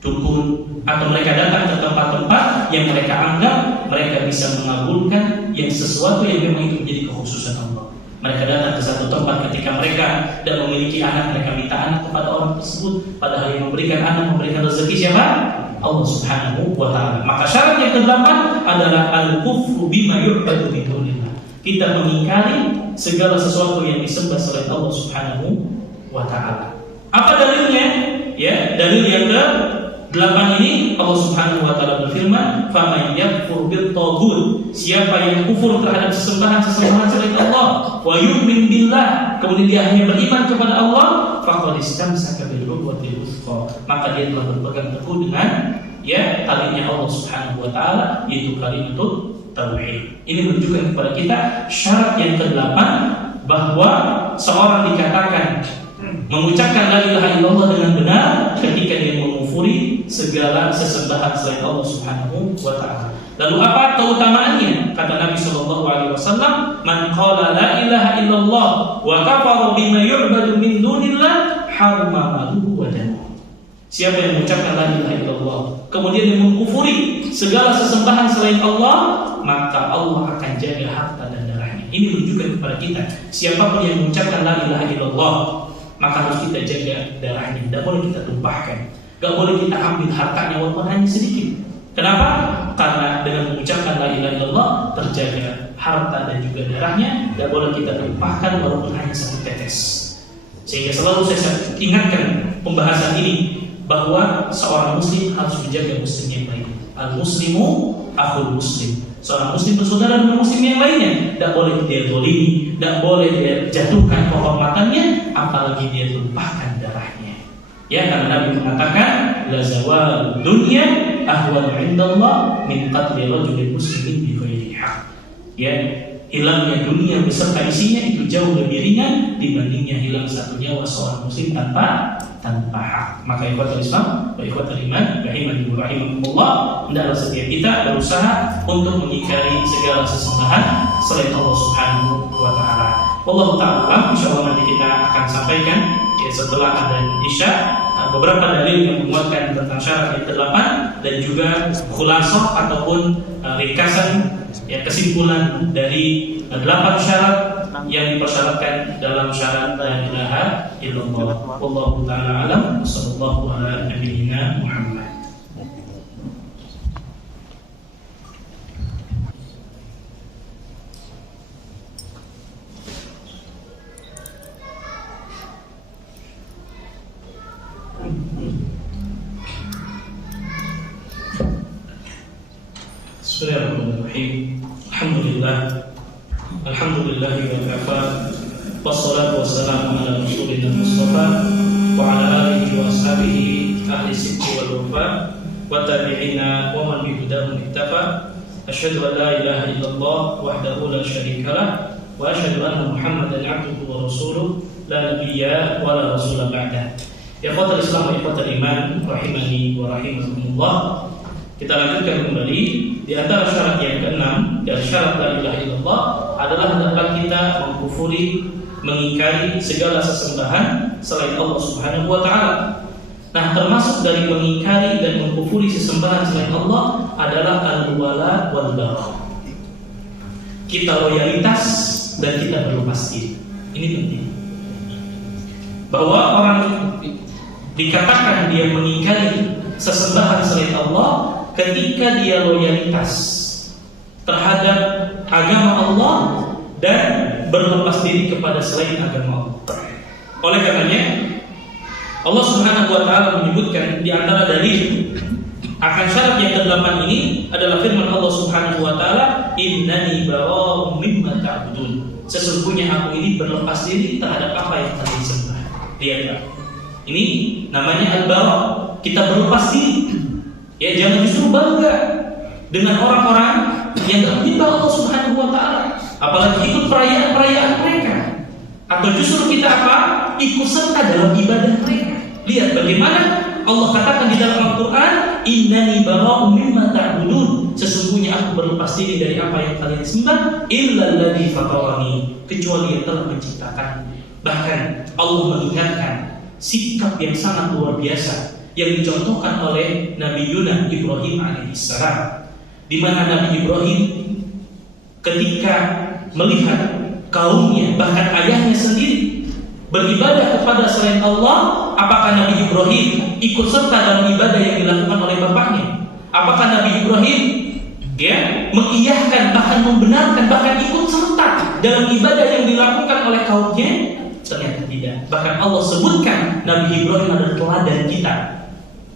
dukun, atau mereka datang ke tempat-tempat yang mereka anggap mereka bisa mengabulkan yang sesuatu yang memang itu menjadi kekhususan Allah. Mereka datang ke satu tempat ketika mereka tidak memiliki anak, mereka minta anak kepada orang tersebut, padahal yang memberikan anak, memberikan rezeki siapa? Allah Subhanahu wa taala. Maka syarat yang ke-8 adalah al-kufru bima yu'badu min dunillah. Kita mengingkari segala sesuatu yang disembah selain Allah Subhanahu wa taala. Apa dalilnya? Ya, dalil yang ke-8 ini Allah Subhanahu wa taala berfirman, "Faman yakfur bit-taghut." Siapa yang kufur terhadap sesembahan selain Allah, wa yu'min billah, kemudian dia hanya beriman kepada Allah, faqad istamsaka bil urwatil wuthqa, maka dia telah berpegang teguh dengan ya talinya Allah Subhanahu wa taala, yaitu kalimat tauhid. Ini menunjukkan kepada kita syarat yang ke-8 bahwa seorang dikatakan Mengucapkan la ilaha illallah dengan benar ketika dia mengkufuri segala sesembahan selain Allah Subhanahu wa taala. Lalu apa keutamaannya? Kata Nabi sallallahu alaihi wasallam, "Man qala la ilaha illallah wa kafara bima yu'badu min dunillah, harama maluhu wa damuhu." Siapa yang mengucapkan la ilaha illallah kemudian dia mengkufuri segala sesembahan selain Allah, maka Allah akan jaga harta dan darahnya. Ini menunjukkan kepada kita, siapapun yang mengucapkan la ilaha illallah, maka harus kita jaga darahnya. Tidak boleh kita tumpahkan, tidak boleh kita ambil hartanya walaupun hanya sedikit. Kenapa? Karena dengan mengucapkan la ilaha illallah terjaga harta dan juga darahnya. Tidak boleh kita tumpahkan walaupun hanya satu tetes. Sehingga selalu saya ingatkan pembahasan ini, bahwa seorang muslim harus menjaga muslim yang lain. Al-muslimu akhul muslim. Seorang muslim bersaudara dengan muslim yang lainnya. Tidak boleh dia zalimi, tidak boleh dia jatuhkan kehormatannya, apalagi dia tumpahkan darahnya. Ya, karena Nabi mengatakan, la zawal dunya ahwan 'indallah min qatli rajulin muslimin bi ghairi haq. Ya, hilangnya dunia beserta isinya itu jauh lebih ringan dibandingnya hilang satu nyawa seorang muslim tanpa hak. Maka ikhwatul Islam wa ikhwatul iman rahimani wa rahimakumullah, hendaklah setiap kita berusaha untuk mengingkari segala sesembahan selain Allah Subhanahu wa taala. Wallahu ta'ala, insyaallah nanti kita akan sampaikan ya setelah adzan Isya beberapa dalil yang menguatkan tentang syarat yang ke-8 dan juga khulasah ataupun ringkasan ya kesimpulan dari 8 syarat yang dipersyaratkan dalam syarat la ilaha illallah. Wallahu ta'ala alam. Sallallahu ala nabiyyina Muhammad. Bismillahirrahmanirrahim. Alhamdulillahi wa kafa, wassalatu wassalamu ala rasulillah mustafa wa ala alihi wa ashabihi ahli sidqi wal wafa wa tabi'ina wa man bihudahum iktafa. Asyhadu an la ilaha illallah wahdahu la syarika lah wa asyhadu anna Muhammadan 'abduhu wa rasuluh la nabiyya wa la rasula ba'dah. Ya ikhwatul Islam wa ikhwatul iman rahimani wa rahimakumullah. Kita lanjutkan kembali. Di antara syarat yang ke-6 dari syarat la ilaha illallah adalah hendaklah kita mengkufuri, mengingkari segala sesembahan selain Allah Subhanahu wa taala. Nah, termasuk dari mengingkari dan mengkufuri sesembahan selain Allah adalah al-wala wal bara. Kita loyalitas dan kita berlepas diri. Ini penting. Bahwa orang dikatakan dia mengingkari sesembahan selain Allah ketika dia loyalitas terhadap agama Allah dan berlepas diri kepada selain agama Allah. Oleh karenanya Allah Subhanahu wa taala menyebutkan di antara dalil akan syarat yang ke-8 ini adalah firman Allah Subhanahu wa taala, innani bara'un mimma ta'budun. Sesungguhnya aku ini berlepas diri terhadap apa yang kalian sembah. Lihat, ini namanya al-bara'. Kita berlepas diri. Ya, jangan justru bangga dengan orang-orang yang tak menyembah Allah Subhanahu wa taala, apalagi ikut perayaan-perayaan mereka. Atau justru kita apa? Ikut serta dalam ibadah mereka. Lihat bagaimana Allah katakan di dalam Al-Qur'an, innani bara'un mimma ta'budun. Sesungguhnya aku berlepas diri dari apa yang kalian sembah, illal ladzi fatarani, kecuali yang telah menciptakan. Bahkan Allah mengingatkan sikap yang sangat luar biasa yang dicontohkan oleh Nabi Ibrahim alaihissalam, di mana Nabi Ibrahim ketika melihat kaumnya, bahkan ayahnya sendiri beribadah kepada selain Allah, apakah Nabi Ibrahim ikut serta dalam ibadah yang dilakukan oleh bapaknya? Apakah Nabi Ibrahim mengiyahkan, bahkan membenarkan, bahkan ikut serta dalam ibadah yang dilakukan oleh kaumnya? Ternyata tidak. Bahkan Allah sebutkan Nabi Ibrahim adalah teladan kita,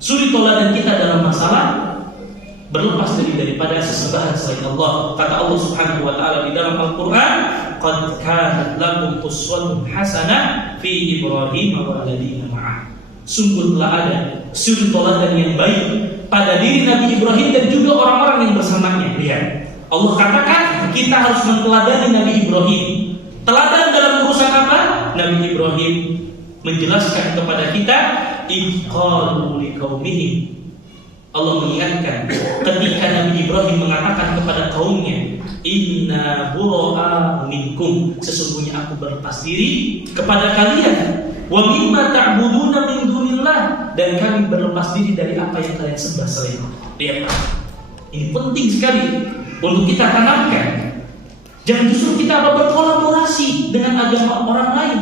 suri teladan kita dalam masalah berlepas diri daripada sesembahan selain Allah. Kata Allah Subhanahu wa taala di dalam Al-Qur'an, qad kanat lakum uswatun hasanah fi Ibrahim wa alladziina ma'ah. Sungguh telah ada suri teladan yang baik pada diri Nabi Ibrahim dan juga orang-orang yang bersamanya. Lihat, Allah katakan kita harus meneladani Nabi Ibrahim. Teladan dalam urusan apa? Nabi Ibrahim menjelaskan kepada kita iqalu liqaumihim. Allah mengingatkan ketika Nabi Ibrahim mengatakan kepada kaumnya, inna bura'a minkum, sesungguhnya aku berlepas diri kepada kalian, wa mimma ta'buduna min dunillah, dan kami berlepas diri dari apa yang kalian sembah selain Allah. Lihat, ini penting sekali untuk kita tanamkan. Jangan justru kita berkolaborasi dengan agama orang lain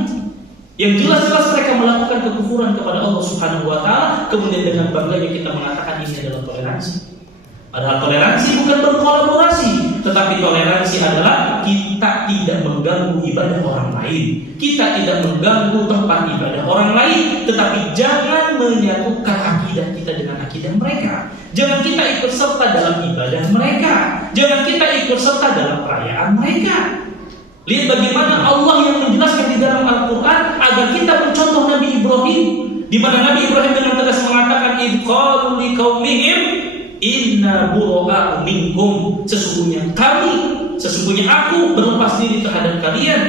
yang jelas-jelas mereka melakukan kekufuran kepada Allah Subhanahu wa taala, kemudian dengan bangganya kita mengatakan ini adalah toleransi. Padahal toleransi bukan berkolaborasi, tetapi toleransi adalah kita tidak mengganggu ibadah orang lain. Kita tidak mengganggu tempat ibadah orang lain, tetapi jangan menyatukan akidah kita dengan akidah mereka. Jangan kita ikut serta dalam ibadah mereka. Jangan kita ikut serta dalam perayaan mereka. Lihat bagaimana Allah yang menjelaskan di dalam Al-Quran agar kita mencontoh Nabi Ibrahim, di mana Nabi Ibrahim dengan tegas mengatakan iqalu liqaumihim inna bura'a minkum, sesungguhnya aku berlepas diri terhadap kalian,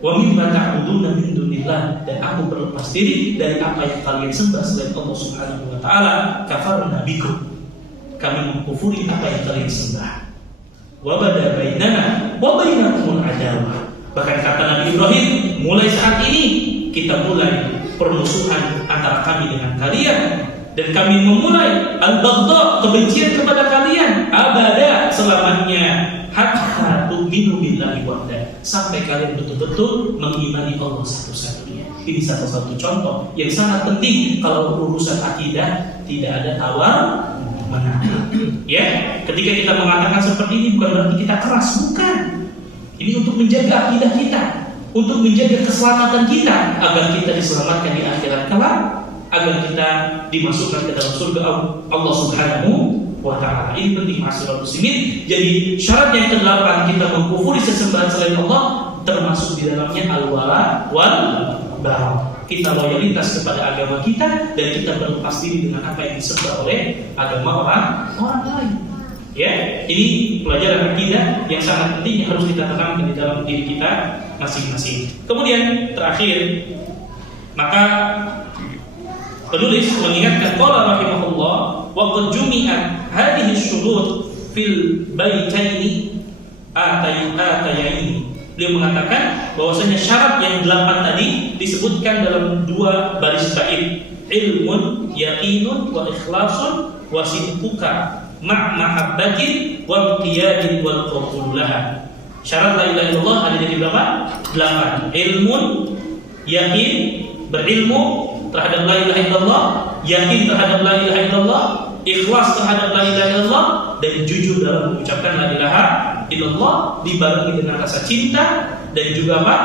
wa mimma ta'buduna min dunillah, dan aku berlepas diri dari apa yang kalian sembah selain Allah Subhanahu wa taala, kafarna bikum, kami mengkufuri apa yang kalian sembah. Wa bada bainana wa bainakumul adawah. Bahkan kata Nabi Ibrahim, mulai saat ini kita mulai permusuhan antara kami dengan kalian, dan kami memulai al-baghdha, kebencian kepada kalian, abada, selamanya, hatta tu'minu billahi wahda, sampai kalian betul-betul mengimani Allah satu-satunya. Ini satu-satu contoh yang sangat penting. Kalau urusan akidah tidak ada tawar menawar. Ya, ketika kita mengatakan seperti ini bukan berarti kita keras, bukan. Ini untuk menjaga akidah kita, untuk menjaga keselamatan kita, agar kita diselamatkan di akhirat kelak, agar kita dimasukkan ke dalam surga Allah Subhanahu wa taala. Ini penting masalah muslimin. Jadi syarat yang ke-8 kita mengkufuri sesembahan selain Allah, termasuk di dalamnya al-wala wal bara. Kita loyalitas kepada agama kita, dan kita berlepas diri dengan apa yang disembah oleh agama orang lain. Ya, ini pelajaran akidah yang sangat penting yang harus kita tanamkan di dalam diri kita masing-masing. Kemudian terakhir, maka penulis mengingatkan qala rahimahullah wa qad jumi'at hadhihi syurut fil baitaini atayaini. Beliau mengatakan bahwasanya syarat yang 8 tadi disebutkan dalam 2 baris bait, ilmun yaqinun wa ikhlasun wa sidquka ma' mahabbatin wa qiyadin wal qabul laha. Syarat la ilaha illallah ada jadi berapa? 8. Ilmun, yakin, berilmu terhadap la ilaha illallah, yakin terhadap la ilaha illallah, ikhlas terhadap la ilaha illallah, dan jujur dalam mengucapkan la ilaha illallah, dibarengi dengan rasa cinta dan juga apa?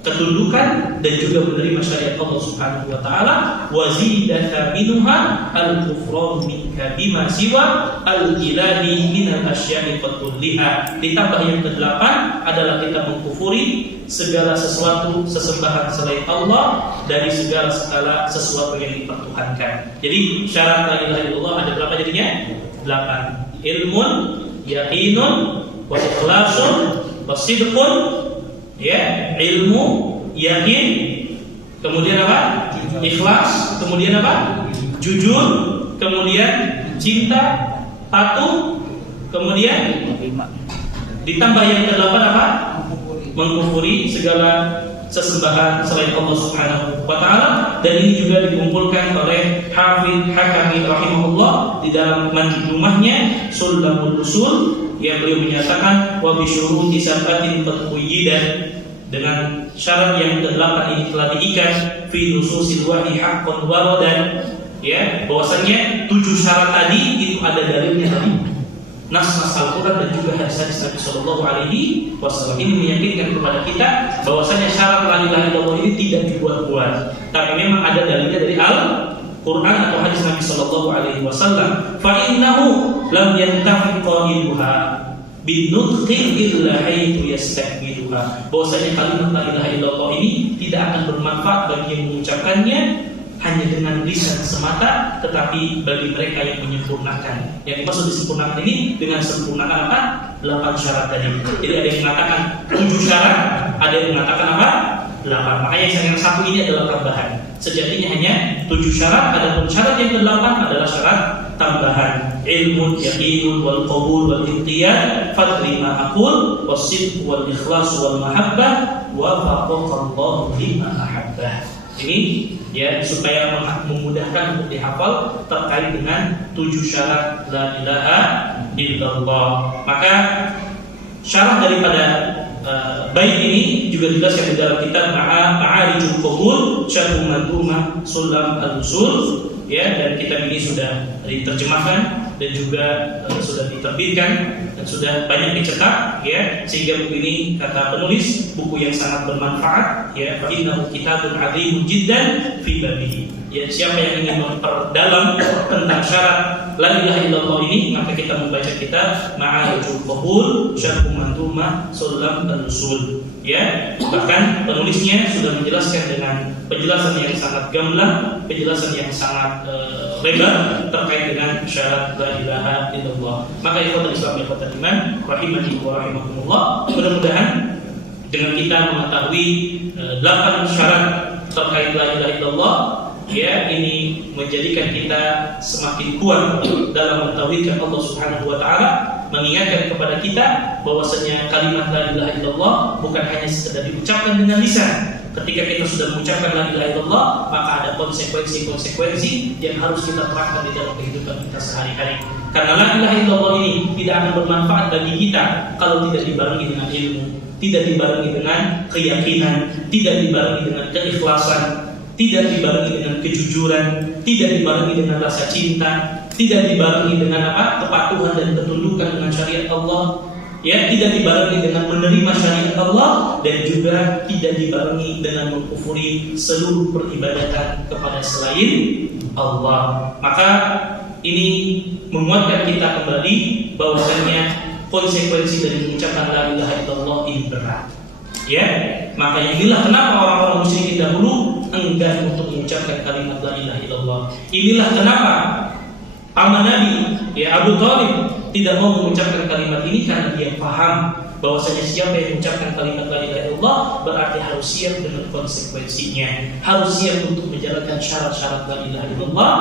Ketundukan, dan juga menerima syariat Allah Subhanahu wa taala. Wa zidaka minha al-kufran minka bima siwa al-ilahi min al-asya'i kulliha. Ditambah yang ke-8 adalah kita mengkufuri segala sesuatu sesembahan selain Allah, dari segala sesuatu yang dipertuhankan. Jadi syarat la ilaha illallah ada berapa jadinya? 8. Ilmun, yaqinun, wa ikhlasun, wa sidqun, ya, ilmu, yakin, kemudian apa? Ikhlas, kemudian apa? Jujur, kemudian cinta, patuh, kemudian ditambah yang ke-8 apa? Mengkufuri segala sesembahan selain Allah Subhanahu wa taala. Dan ini juga dikumpulkan oleh Hafidz Hakami rahimahullah di dalam manzumahnya Sulamul Usul, yang beliau menyatakan wa bi syuruti sabatin taqyidan, dengan syarat yang ke-8 ini telah diikat fi nususil wahyi haqqan waradan, ya, bahwasanya 7 syarat tadi itu ada dalilnya dari nas-nas Al-Quran dan juga hadis-hadis Nabi Sallallahu Alaihi Wasallam. Ini meyakinkan kepada kita bahwasanya syarat la ilaha illallah ini tidak dibuat-buat, tapi memang ada dalilnya dari Al-Quran atau hadis Nabi Sallallahu Alaihi Wasallam. Fa innahu lam yantafi qailuha binutqin illa haythu yastakmiluha. Bahwasanya kalimat la ilaha illallah ini tidak akan bermanfaat bagi yang mengucapkannya hanya dengan lisan semata, tetapi bagi mereka yang menyempurnakan. Yang dimaksud disempurnakan ini dengan sempurnakan apa? 8 syarat tadi. Jadi ada yang mengatakan 7 syarat, ada yang mengatakan apa? 8. Makanya yang satu ini adalah tambahan. Sejatinya hanya 7 syarat, adapun syarat yang ke-8 adalah syarat tambahan. Ilmun, yaqinun, wal qabul, wal inqiyad, fadri ma aqul, wasidq wal ikhlas wal mahabbah, wa faqaqallahu lima ahabbah. Ini ya supaya memudahkan untuk dihafal terkait dengan 7 syarat la ilaha illallah. Maka syarat daripada bait ini juga dijelaskan di dalam kitab Ma'arijul Qabul Syarh Manzumah Sulam al-Usul, ya, dan kitab ini sudah diterjemahkan dan juga sudah diterbitkan dan sudah banyak dicetak, ya, sehingga buku ini kata penulis buku yang sangat bermanfaat, ya, fa innahu kitabun 'azimun jiddan fi babihi. Ya, siapa yang ingin memperdalam tentang syarat la ilaha illallah ini, maka kita membaca kitab Ma'arijul Qabul Syarh Manzumah Sulam al-Usul, ya. Bahkan penulisnya sudah menjelaskan dengan penjelasan yang sangat gamblang, penjelasan yang sangat lebar terkait dengan syarat la ilaha illallah. Maka ikhwatul Islam, ikhwatul iman, rahimani wa rahimakumullah, mudah-mudahan dengan kita mengetahui 8 syarat terkait la ilaha illallah, ya, ini menjadikan kita semakin kuat dalam mentauhidkan Allah Subhanahu wa taala, mengingatkan kepada kita bahwasanya kalimat la ilaha illallah bukan hanya sekedar diucapkan dengan lisan. Ketika kita sudah mengucapkan la ilaha illallah, maka ada konsekuensi yang harus kita terapkan di dalam kehidupan kita sehari-hari. Karena la ilaha illallah ini tidak akan bermanfaat bagi kita kalau tidak dibarengi dengan ilmu, tidak dibarengi dengan keyakinan, tidak dibarengi dengan keikhlasan, tidak dibarengi dengan kejujuran, tidak dibarengi dengan rasa cinta, tidak dibarengi dengan kepatuhan dan ketundukan dengan syariat Allah, ya, tidak dibarengi dengan menerima syariat Allah, dan juga tidak dibarengi dengan mengkufuri seluruh peribadatan kepada selain Allah. Maka ini menguatkan kita kembali bahwasanya konsekuensi dari mengucapkan la ilaha illallah ini berat. Ya, makanya inilah kenapa orang-orang musyrikin dahulu enggan untuk mengucapkan kalimat la ilaha illallah. Inilah kenapa paman Nabi, ya, Abu Thalib tidak mau mengucapkan kalimat ini, karena dia paham bahwasanya siapa yang mengucapkan kalimat la ilaha illallah berarti harus siap dengan konsekuensinya, harus siap untuk menjalankan syarat-syarat la ilaha illallah.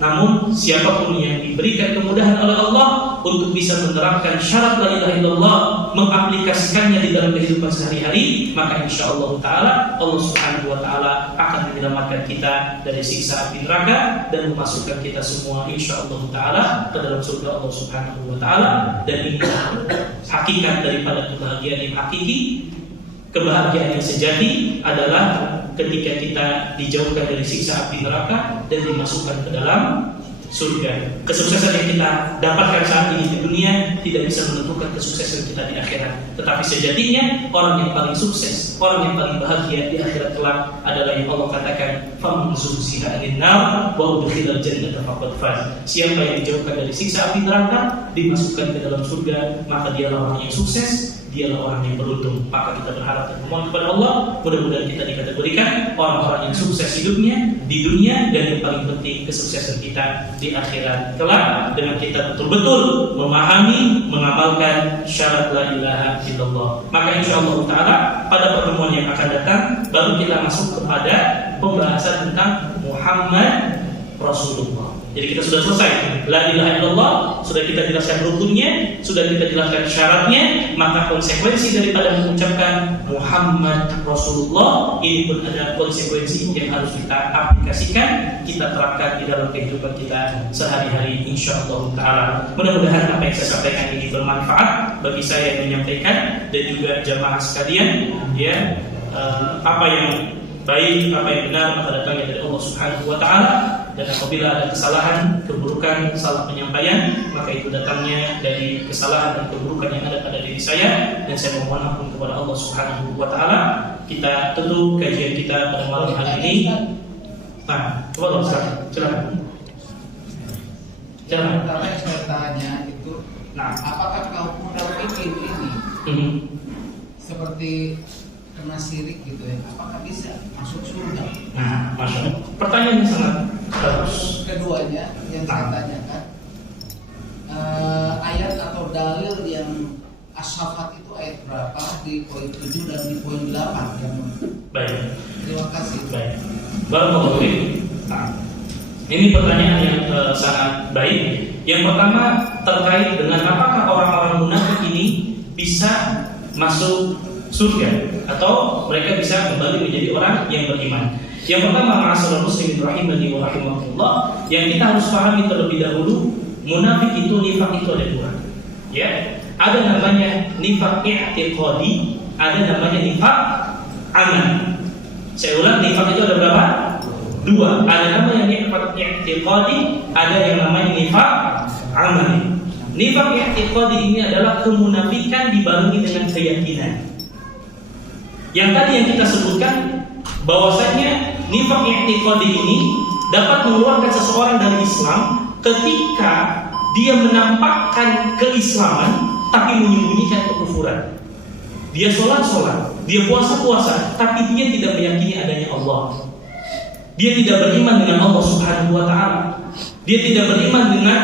Namun siapapun yang diberikan kemudahan oleh Allah untuk bisa menerapkan syarat la ilaha illallah, mengaplikasikannya di dalam kehidupan sehari-hari, maka insyaallah taala Allah Subhanahu wa taala akan menyelamatkan kita dari siksa api neraka dan memasukkan kita semua insyaallah taala ke dalam surga Allah Subhanahu wa taala. Dan ini hakikat daripada kebahagiaan yang hakiki. Kebahagiaan yang sejati adalah ketika kita dijauhkan dari siksa api neraka dan dimasukkan ke dalam surga. Kesuksesan yang kita dapatkan saat ini di dunia tidak bisa menentukan kesuksesan kita di akhirat. Tetapi sejatinya orang yang paling sukses, orang yang paling bahagia di akhirat kelak adalah yang Allah katakan, "Faman zuhziha 'anil nar wa udkhilal jannata faqad faz." Siapa yang dijauhkan dari siksa api neraka, dimasukkan ke dalam surga, maka dialah orang yang sukses, dialah orang yang beruntung. Maka kita berharap dan memohon kepada Allah, mudah-mudahan kita dikategorikan orang-orang yang sukses hidupnya di dunia, dan yang paling penting kesuksesan kita di akhirat kelak dengan kita betul-betul memahami, mengamalkan syarat la ilaha illallah. Maka insyaallah taala pada pertemuan yang akan datang baru kita masuk kepada pembahasan tentang Muhammad Rasulullah. Jadi kita sudah selesai la ilaha illallah, sudah kita jelaskan rukunnya, sudah kita jelaskan syaratnya, maka konsekuensi daripada mengucapkan Muhammad Rasulullah ini pun ada konsekuensi yang harus kita aplikasikan, kita terapkan di dalam kehidupan kita sehari-hari insyaallah taala. Mudah-mudahan apa yang saya sampaikan ini bermanfaat bagi saya yang menyampaikan dan juga jamaah sekalian, ya. Apa yang baik, apa yang benar maka datangnya dari Allah Subhanahu wa taala, dan apabila ada kesalahan, keburukan, salah penyampaian, maka itu datangnya dari kesalahan dan keburukan yang ada pada diri saya, dan saya mohon ampun kepada Allah Subhanahu wa taala. Kita tutup kajian kita pada malam hari ini. Nah, coba silakan. Jangan. Pertama yang saya tanya itu, apakah kaum munafikin ini seperti kena sirik gitu ya, apakah bisa masuk surga? Nah, masya Allah. Pertanyaannya sangat bagus. Keduanya yang saya tanyakan, ayat atau dalil yang As-Saffat itu ayat berapa di poin 7 dan di poin 8 yang Baik. terima kasih. Baik. Barakallahu fiik. Nah, ini pertanyaan yang sangat baik. Yang pertama terkait dengan apakah orang-orang munafik ini bisa masuk surga atau mereka bisa kembali menjadi orang yang beriman. Yang pertama, ma'asyiral muslimin rahimani wa rahimakumullah, yang kita harus pahami terlebih dahulu, munafik itu, nifak itu ada dua. Ya, ada namanya nifak i'tiqadi, ada namanya nifak amal. Saya ulang, nifak itu ada berapa? Dua. Ada namanya nifak i'tiqadi, ada yang namanya nifak amal. Nifak i'tiqadi ini adalah kemunafikan dibarengi dengan keyakinan. Yang tadi yang kita sebutkan, bahwasanya nifak i'tiqadi ini dapat mengeluarkan seseorang dari Islam ketika dia menampakkan keislaman tapi menyembunyikan kekufuran. Dia sholat, dia puasa, tapi dia tidak meyakini adanya Allah. Dia tidak beriman dengan Allah Subhanahu wa taala. Dia tidak beriman dengan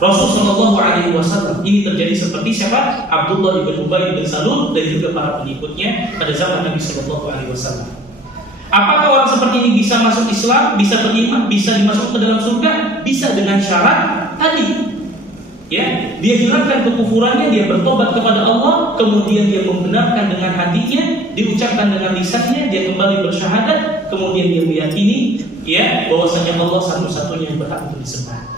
Rasul sallallahu alaihi wasallam. Ini terjadi seperti siapa? Abdullah bin Ubay bin Salul dan juga para pengikutnya pada zaman Nabi sallallahu alaihi wasallam. Apakah orang seperti ini bisa masuk Islam, bisa beriman, bisa dimasukkan ke dalam surga? Bisa dengan syarat tadi. Ya, dia hilangkan kekufurannya, dia bertobat kepada Allah, kemudian dia membenarkan dengan hatinya, diucapkan dengan lisannya, dia kembali bersyahadat, kemudian dia meyakini ya bahwasanya Allah satu-satunya yang berhak untuk disembah.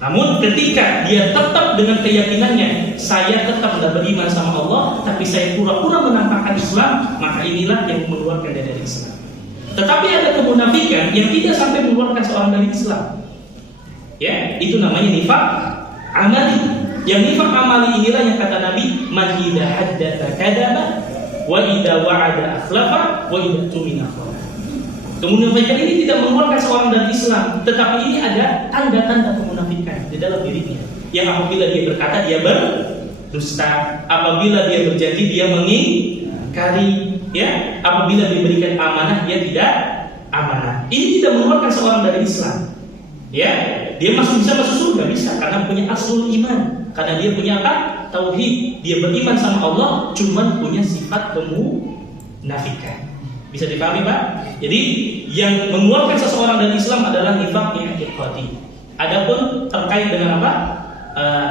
Namun ketika dia tetap dengan keyakinannya, saya tetap tidak beriman sama Allah, tapi saya pura-pura menampakkan Islam, maka inilah yang mengeluarkan dia dari Islam. Tetapi ada kemunafikan yang tidak sampai mengeluarkan seorang dari Islam. Ya, itu namanya nifak amali. Yang nifak amali inilah yang kata Nabi, man idza haddatsa kadzaba wa idza wa'ada akhlafa wa idza tumina khana. Kemunafikan ini tidak mengeluarkan seorang dari Islam, tetapi ini ada tanda-tanda kemunafikan di dalam dirinya. Yang apabila dia berkata dia berdusta, apabila dia berjanji dia mengingkari, ya, apabila diberikan amanah dia tidak amanah. Ini tidak mengeluarkan seorang dari Islam. Ya, dia bisa masuk surga bisa karena punya aslul iman, karena dia punya apa? Tauhid. Dia beriman sama Allah, cuman punya sifat kemunafikan. Bisa dipahami, Pak? Jadi yang mengeluarkan seseorang dari Islam adalah nifak i'tiqadi. Adapun terkait dengan apa?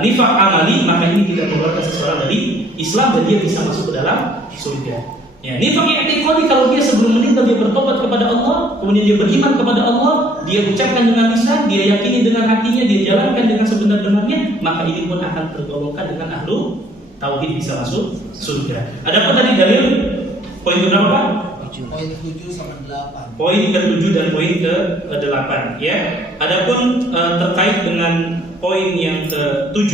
Nifak amali, maka ini tidak mengeluarkan seseorang dari Islam dan dia bisa masuk ke dalam surga. Ya, nifak i'tiqadi kalau dia sebelum meninggal dia bertobat kepada Allah, kemudian dia beriman kepada Allah, dia ucapkan dengan lisan, dia yakini dengan hatinya, dia jalankan dengan sebenar-benarnya, maka ini pun akan tergolongkan dengan ahlu tauhid, bisa masuk surga. Adapun tadi dalil poin berapa, Pak? Poin 7 sama 8. Poin ke-7 dan poin ke-8 ya. Adapun terkait dengan poin yang ke-7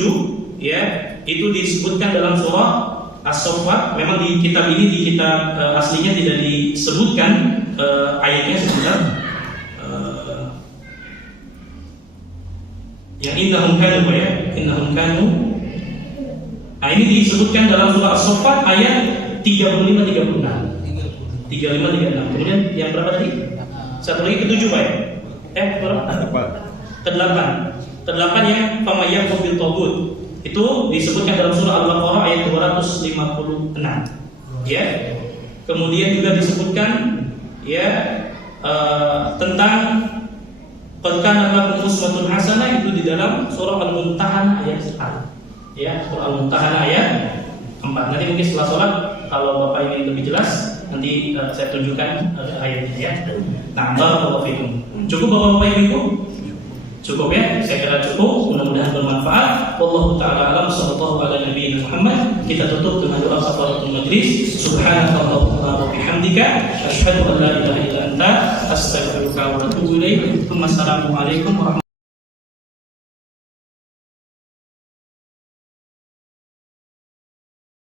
ya, itu disebutkan dalam surah As-Saffat. Memang di kitab ini, di kitab aslinya tidak disebutkan ayatnya sebentar. Yang innahum kanu ya, innahum kanu. Nah, ini disebutkan dalam surah As-Saffat ayat 35-36. 35-36. Kemudian yang berapa tadi? Satu lagi ke-7, Pak ya? Berapa? Ke-8. Ke-8 yang famayyak bil tagut. Itu disebutkan dalam surah Al-Baqarah ayat 256. Ya. Kemudian juga disebutkan ya tentang qad kana lakum uswatun hasanah, itu di dalam surah Al-Mumtahanah ayat 4. Ya, surah Al-Mumtahanah ayat 4. Nanti mungkin setelah sholat kalau Bapak ingin lebih jelas nanti saya tunjukkan ayatnya ya. Nah, barakallahu fikum. Cukup Bapak-bapak Ibu? Cukup ya, saya kira cukup. Mudah-mudahan bermanfaat. Wallahu taala alam. Sallallahu ala nabiyina Muhammad. Kita tutup dengan doa kafaratul majlis. Subhanakallahumma wa bihamdika asyhadu an la ilaha illa anta astaghfiruka wa atubu ilaik. Wassalamu alaikum warahmatullahi wabarakatuh.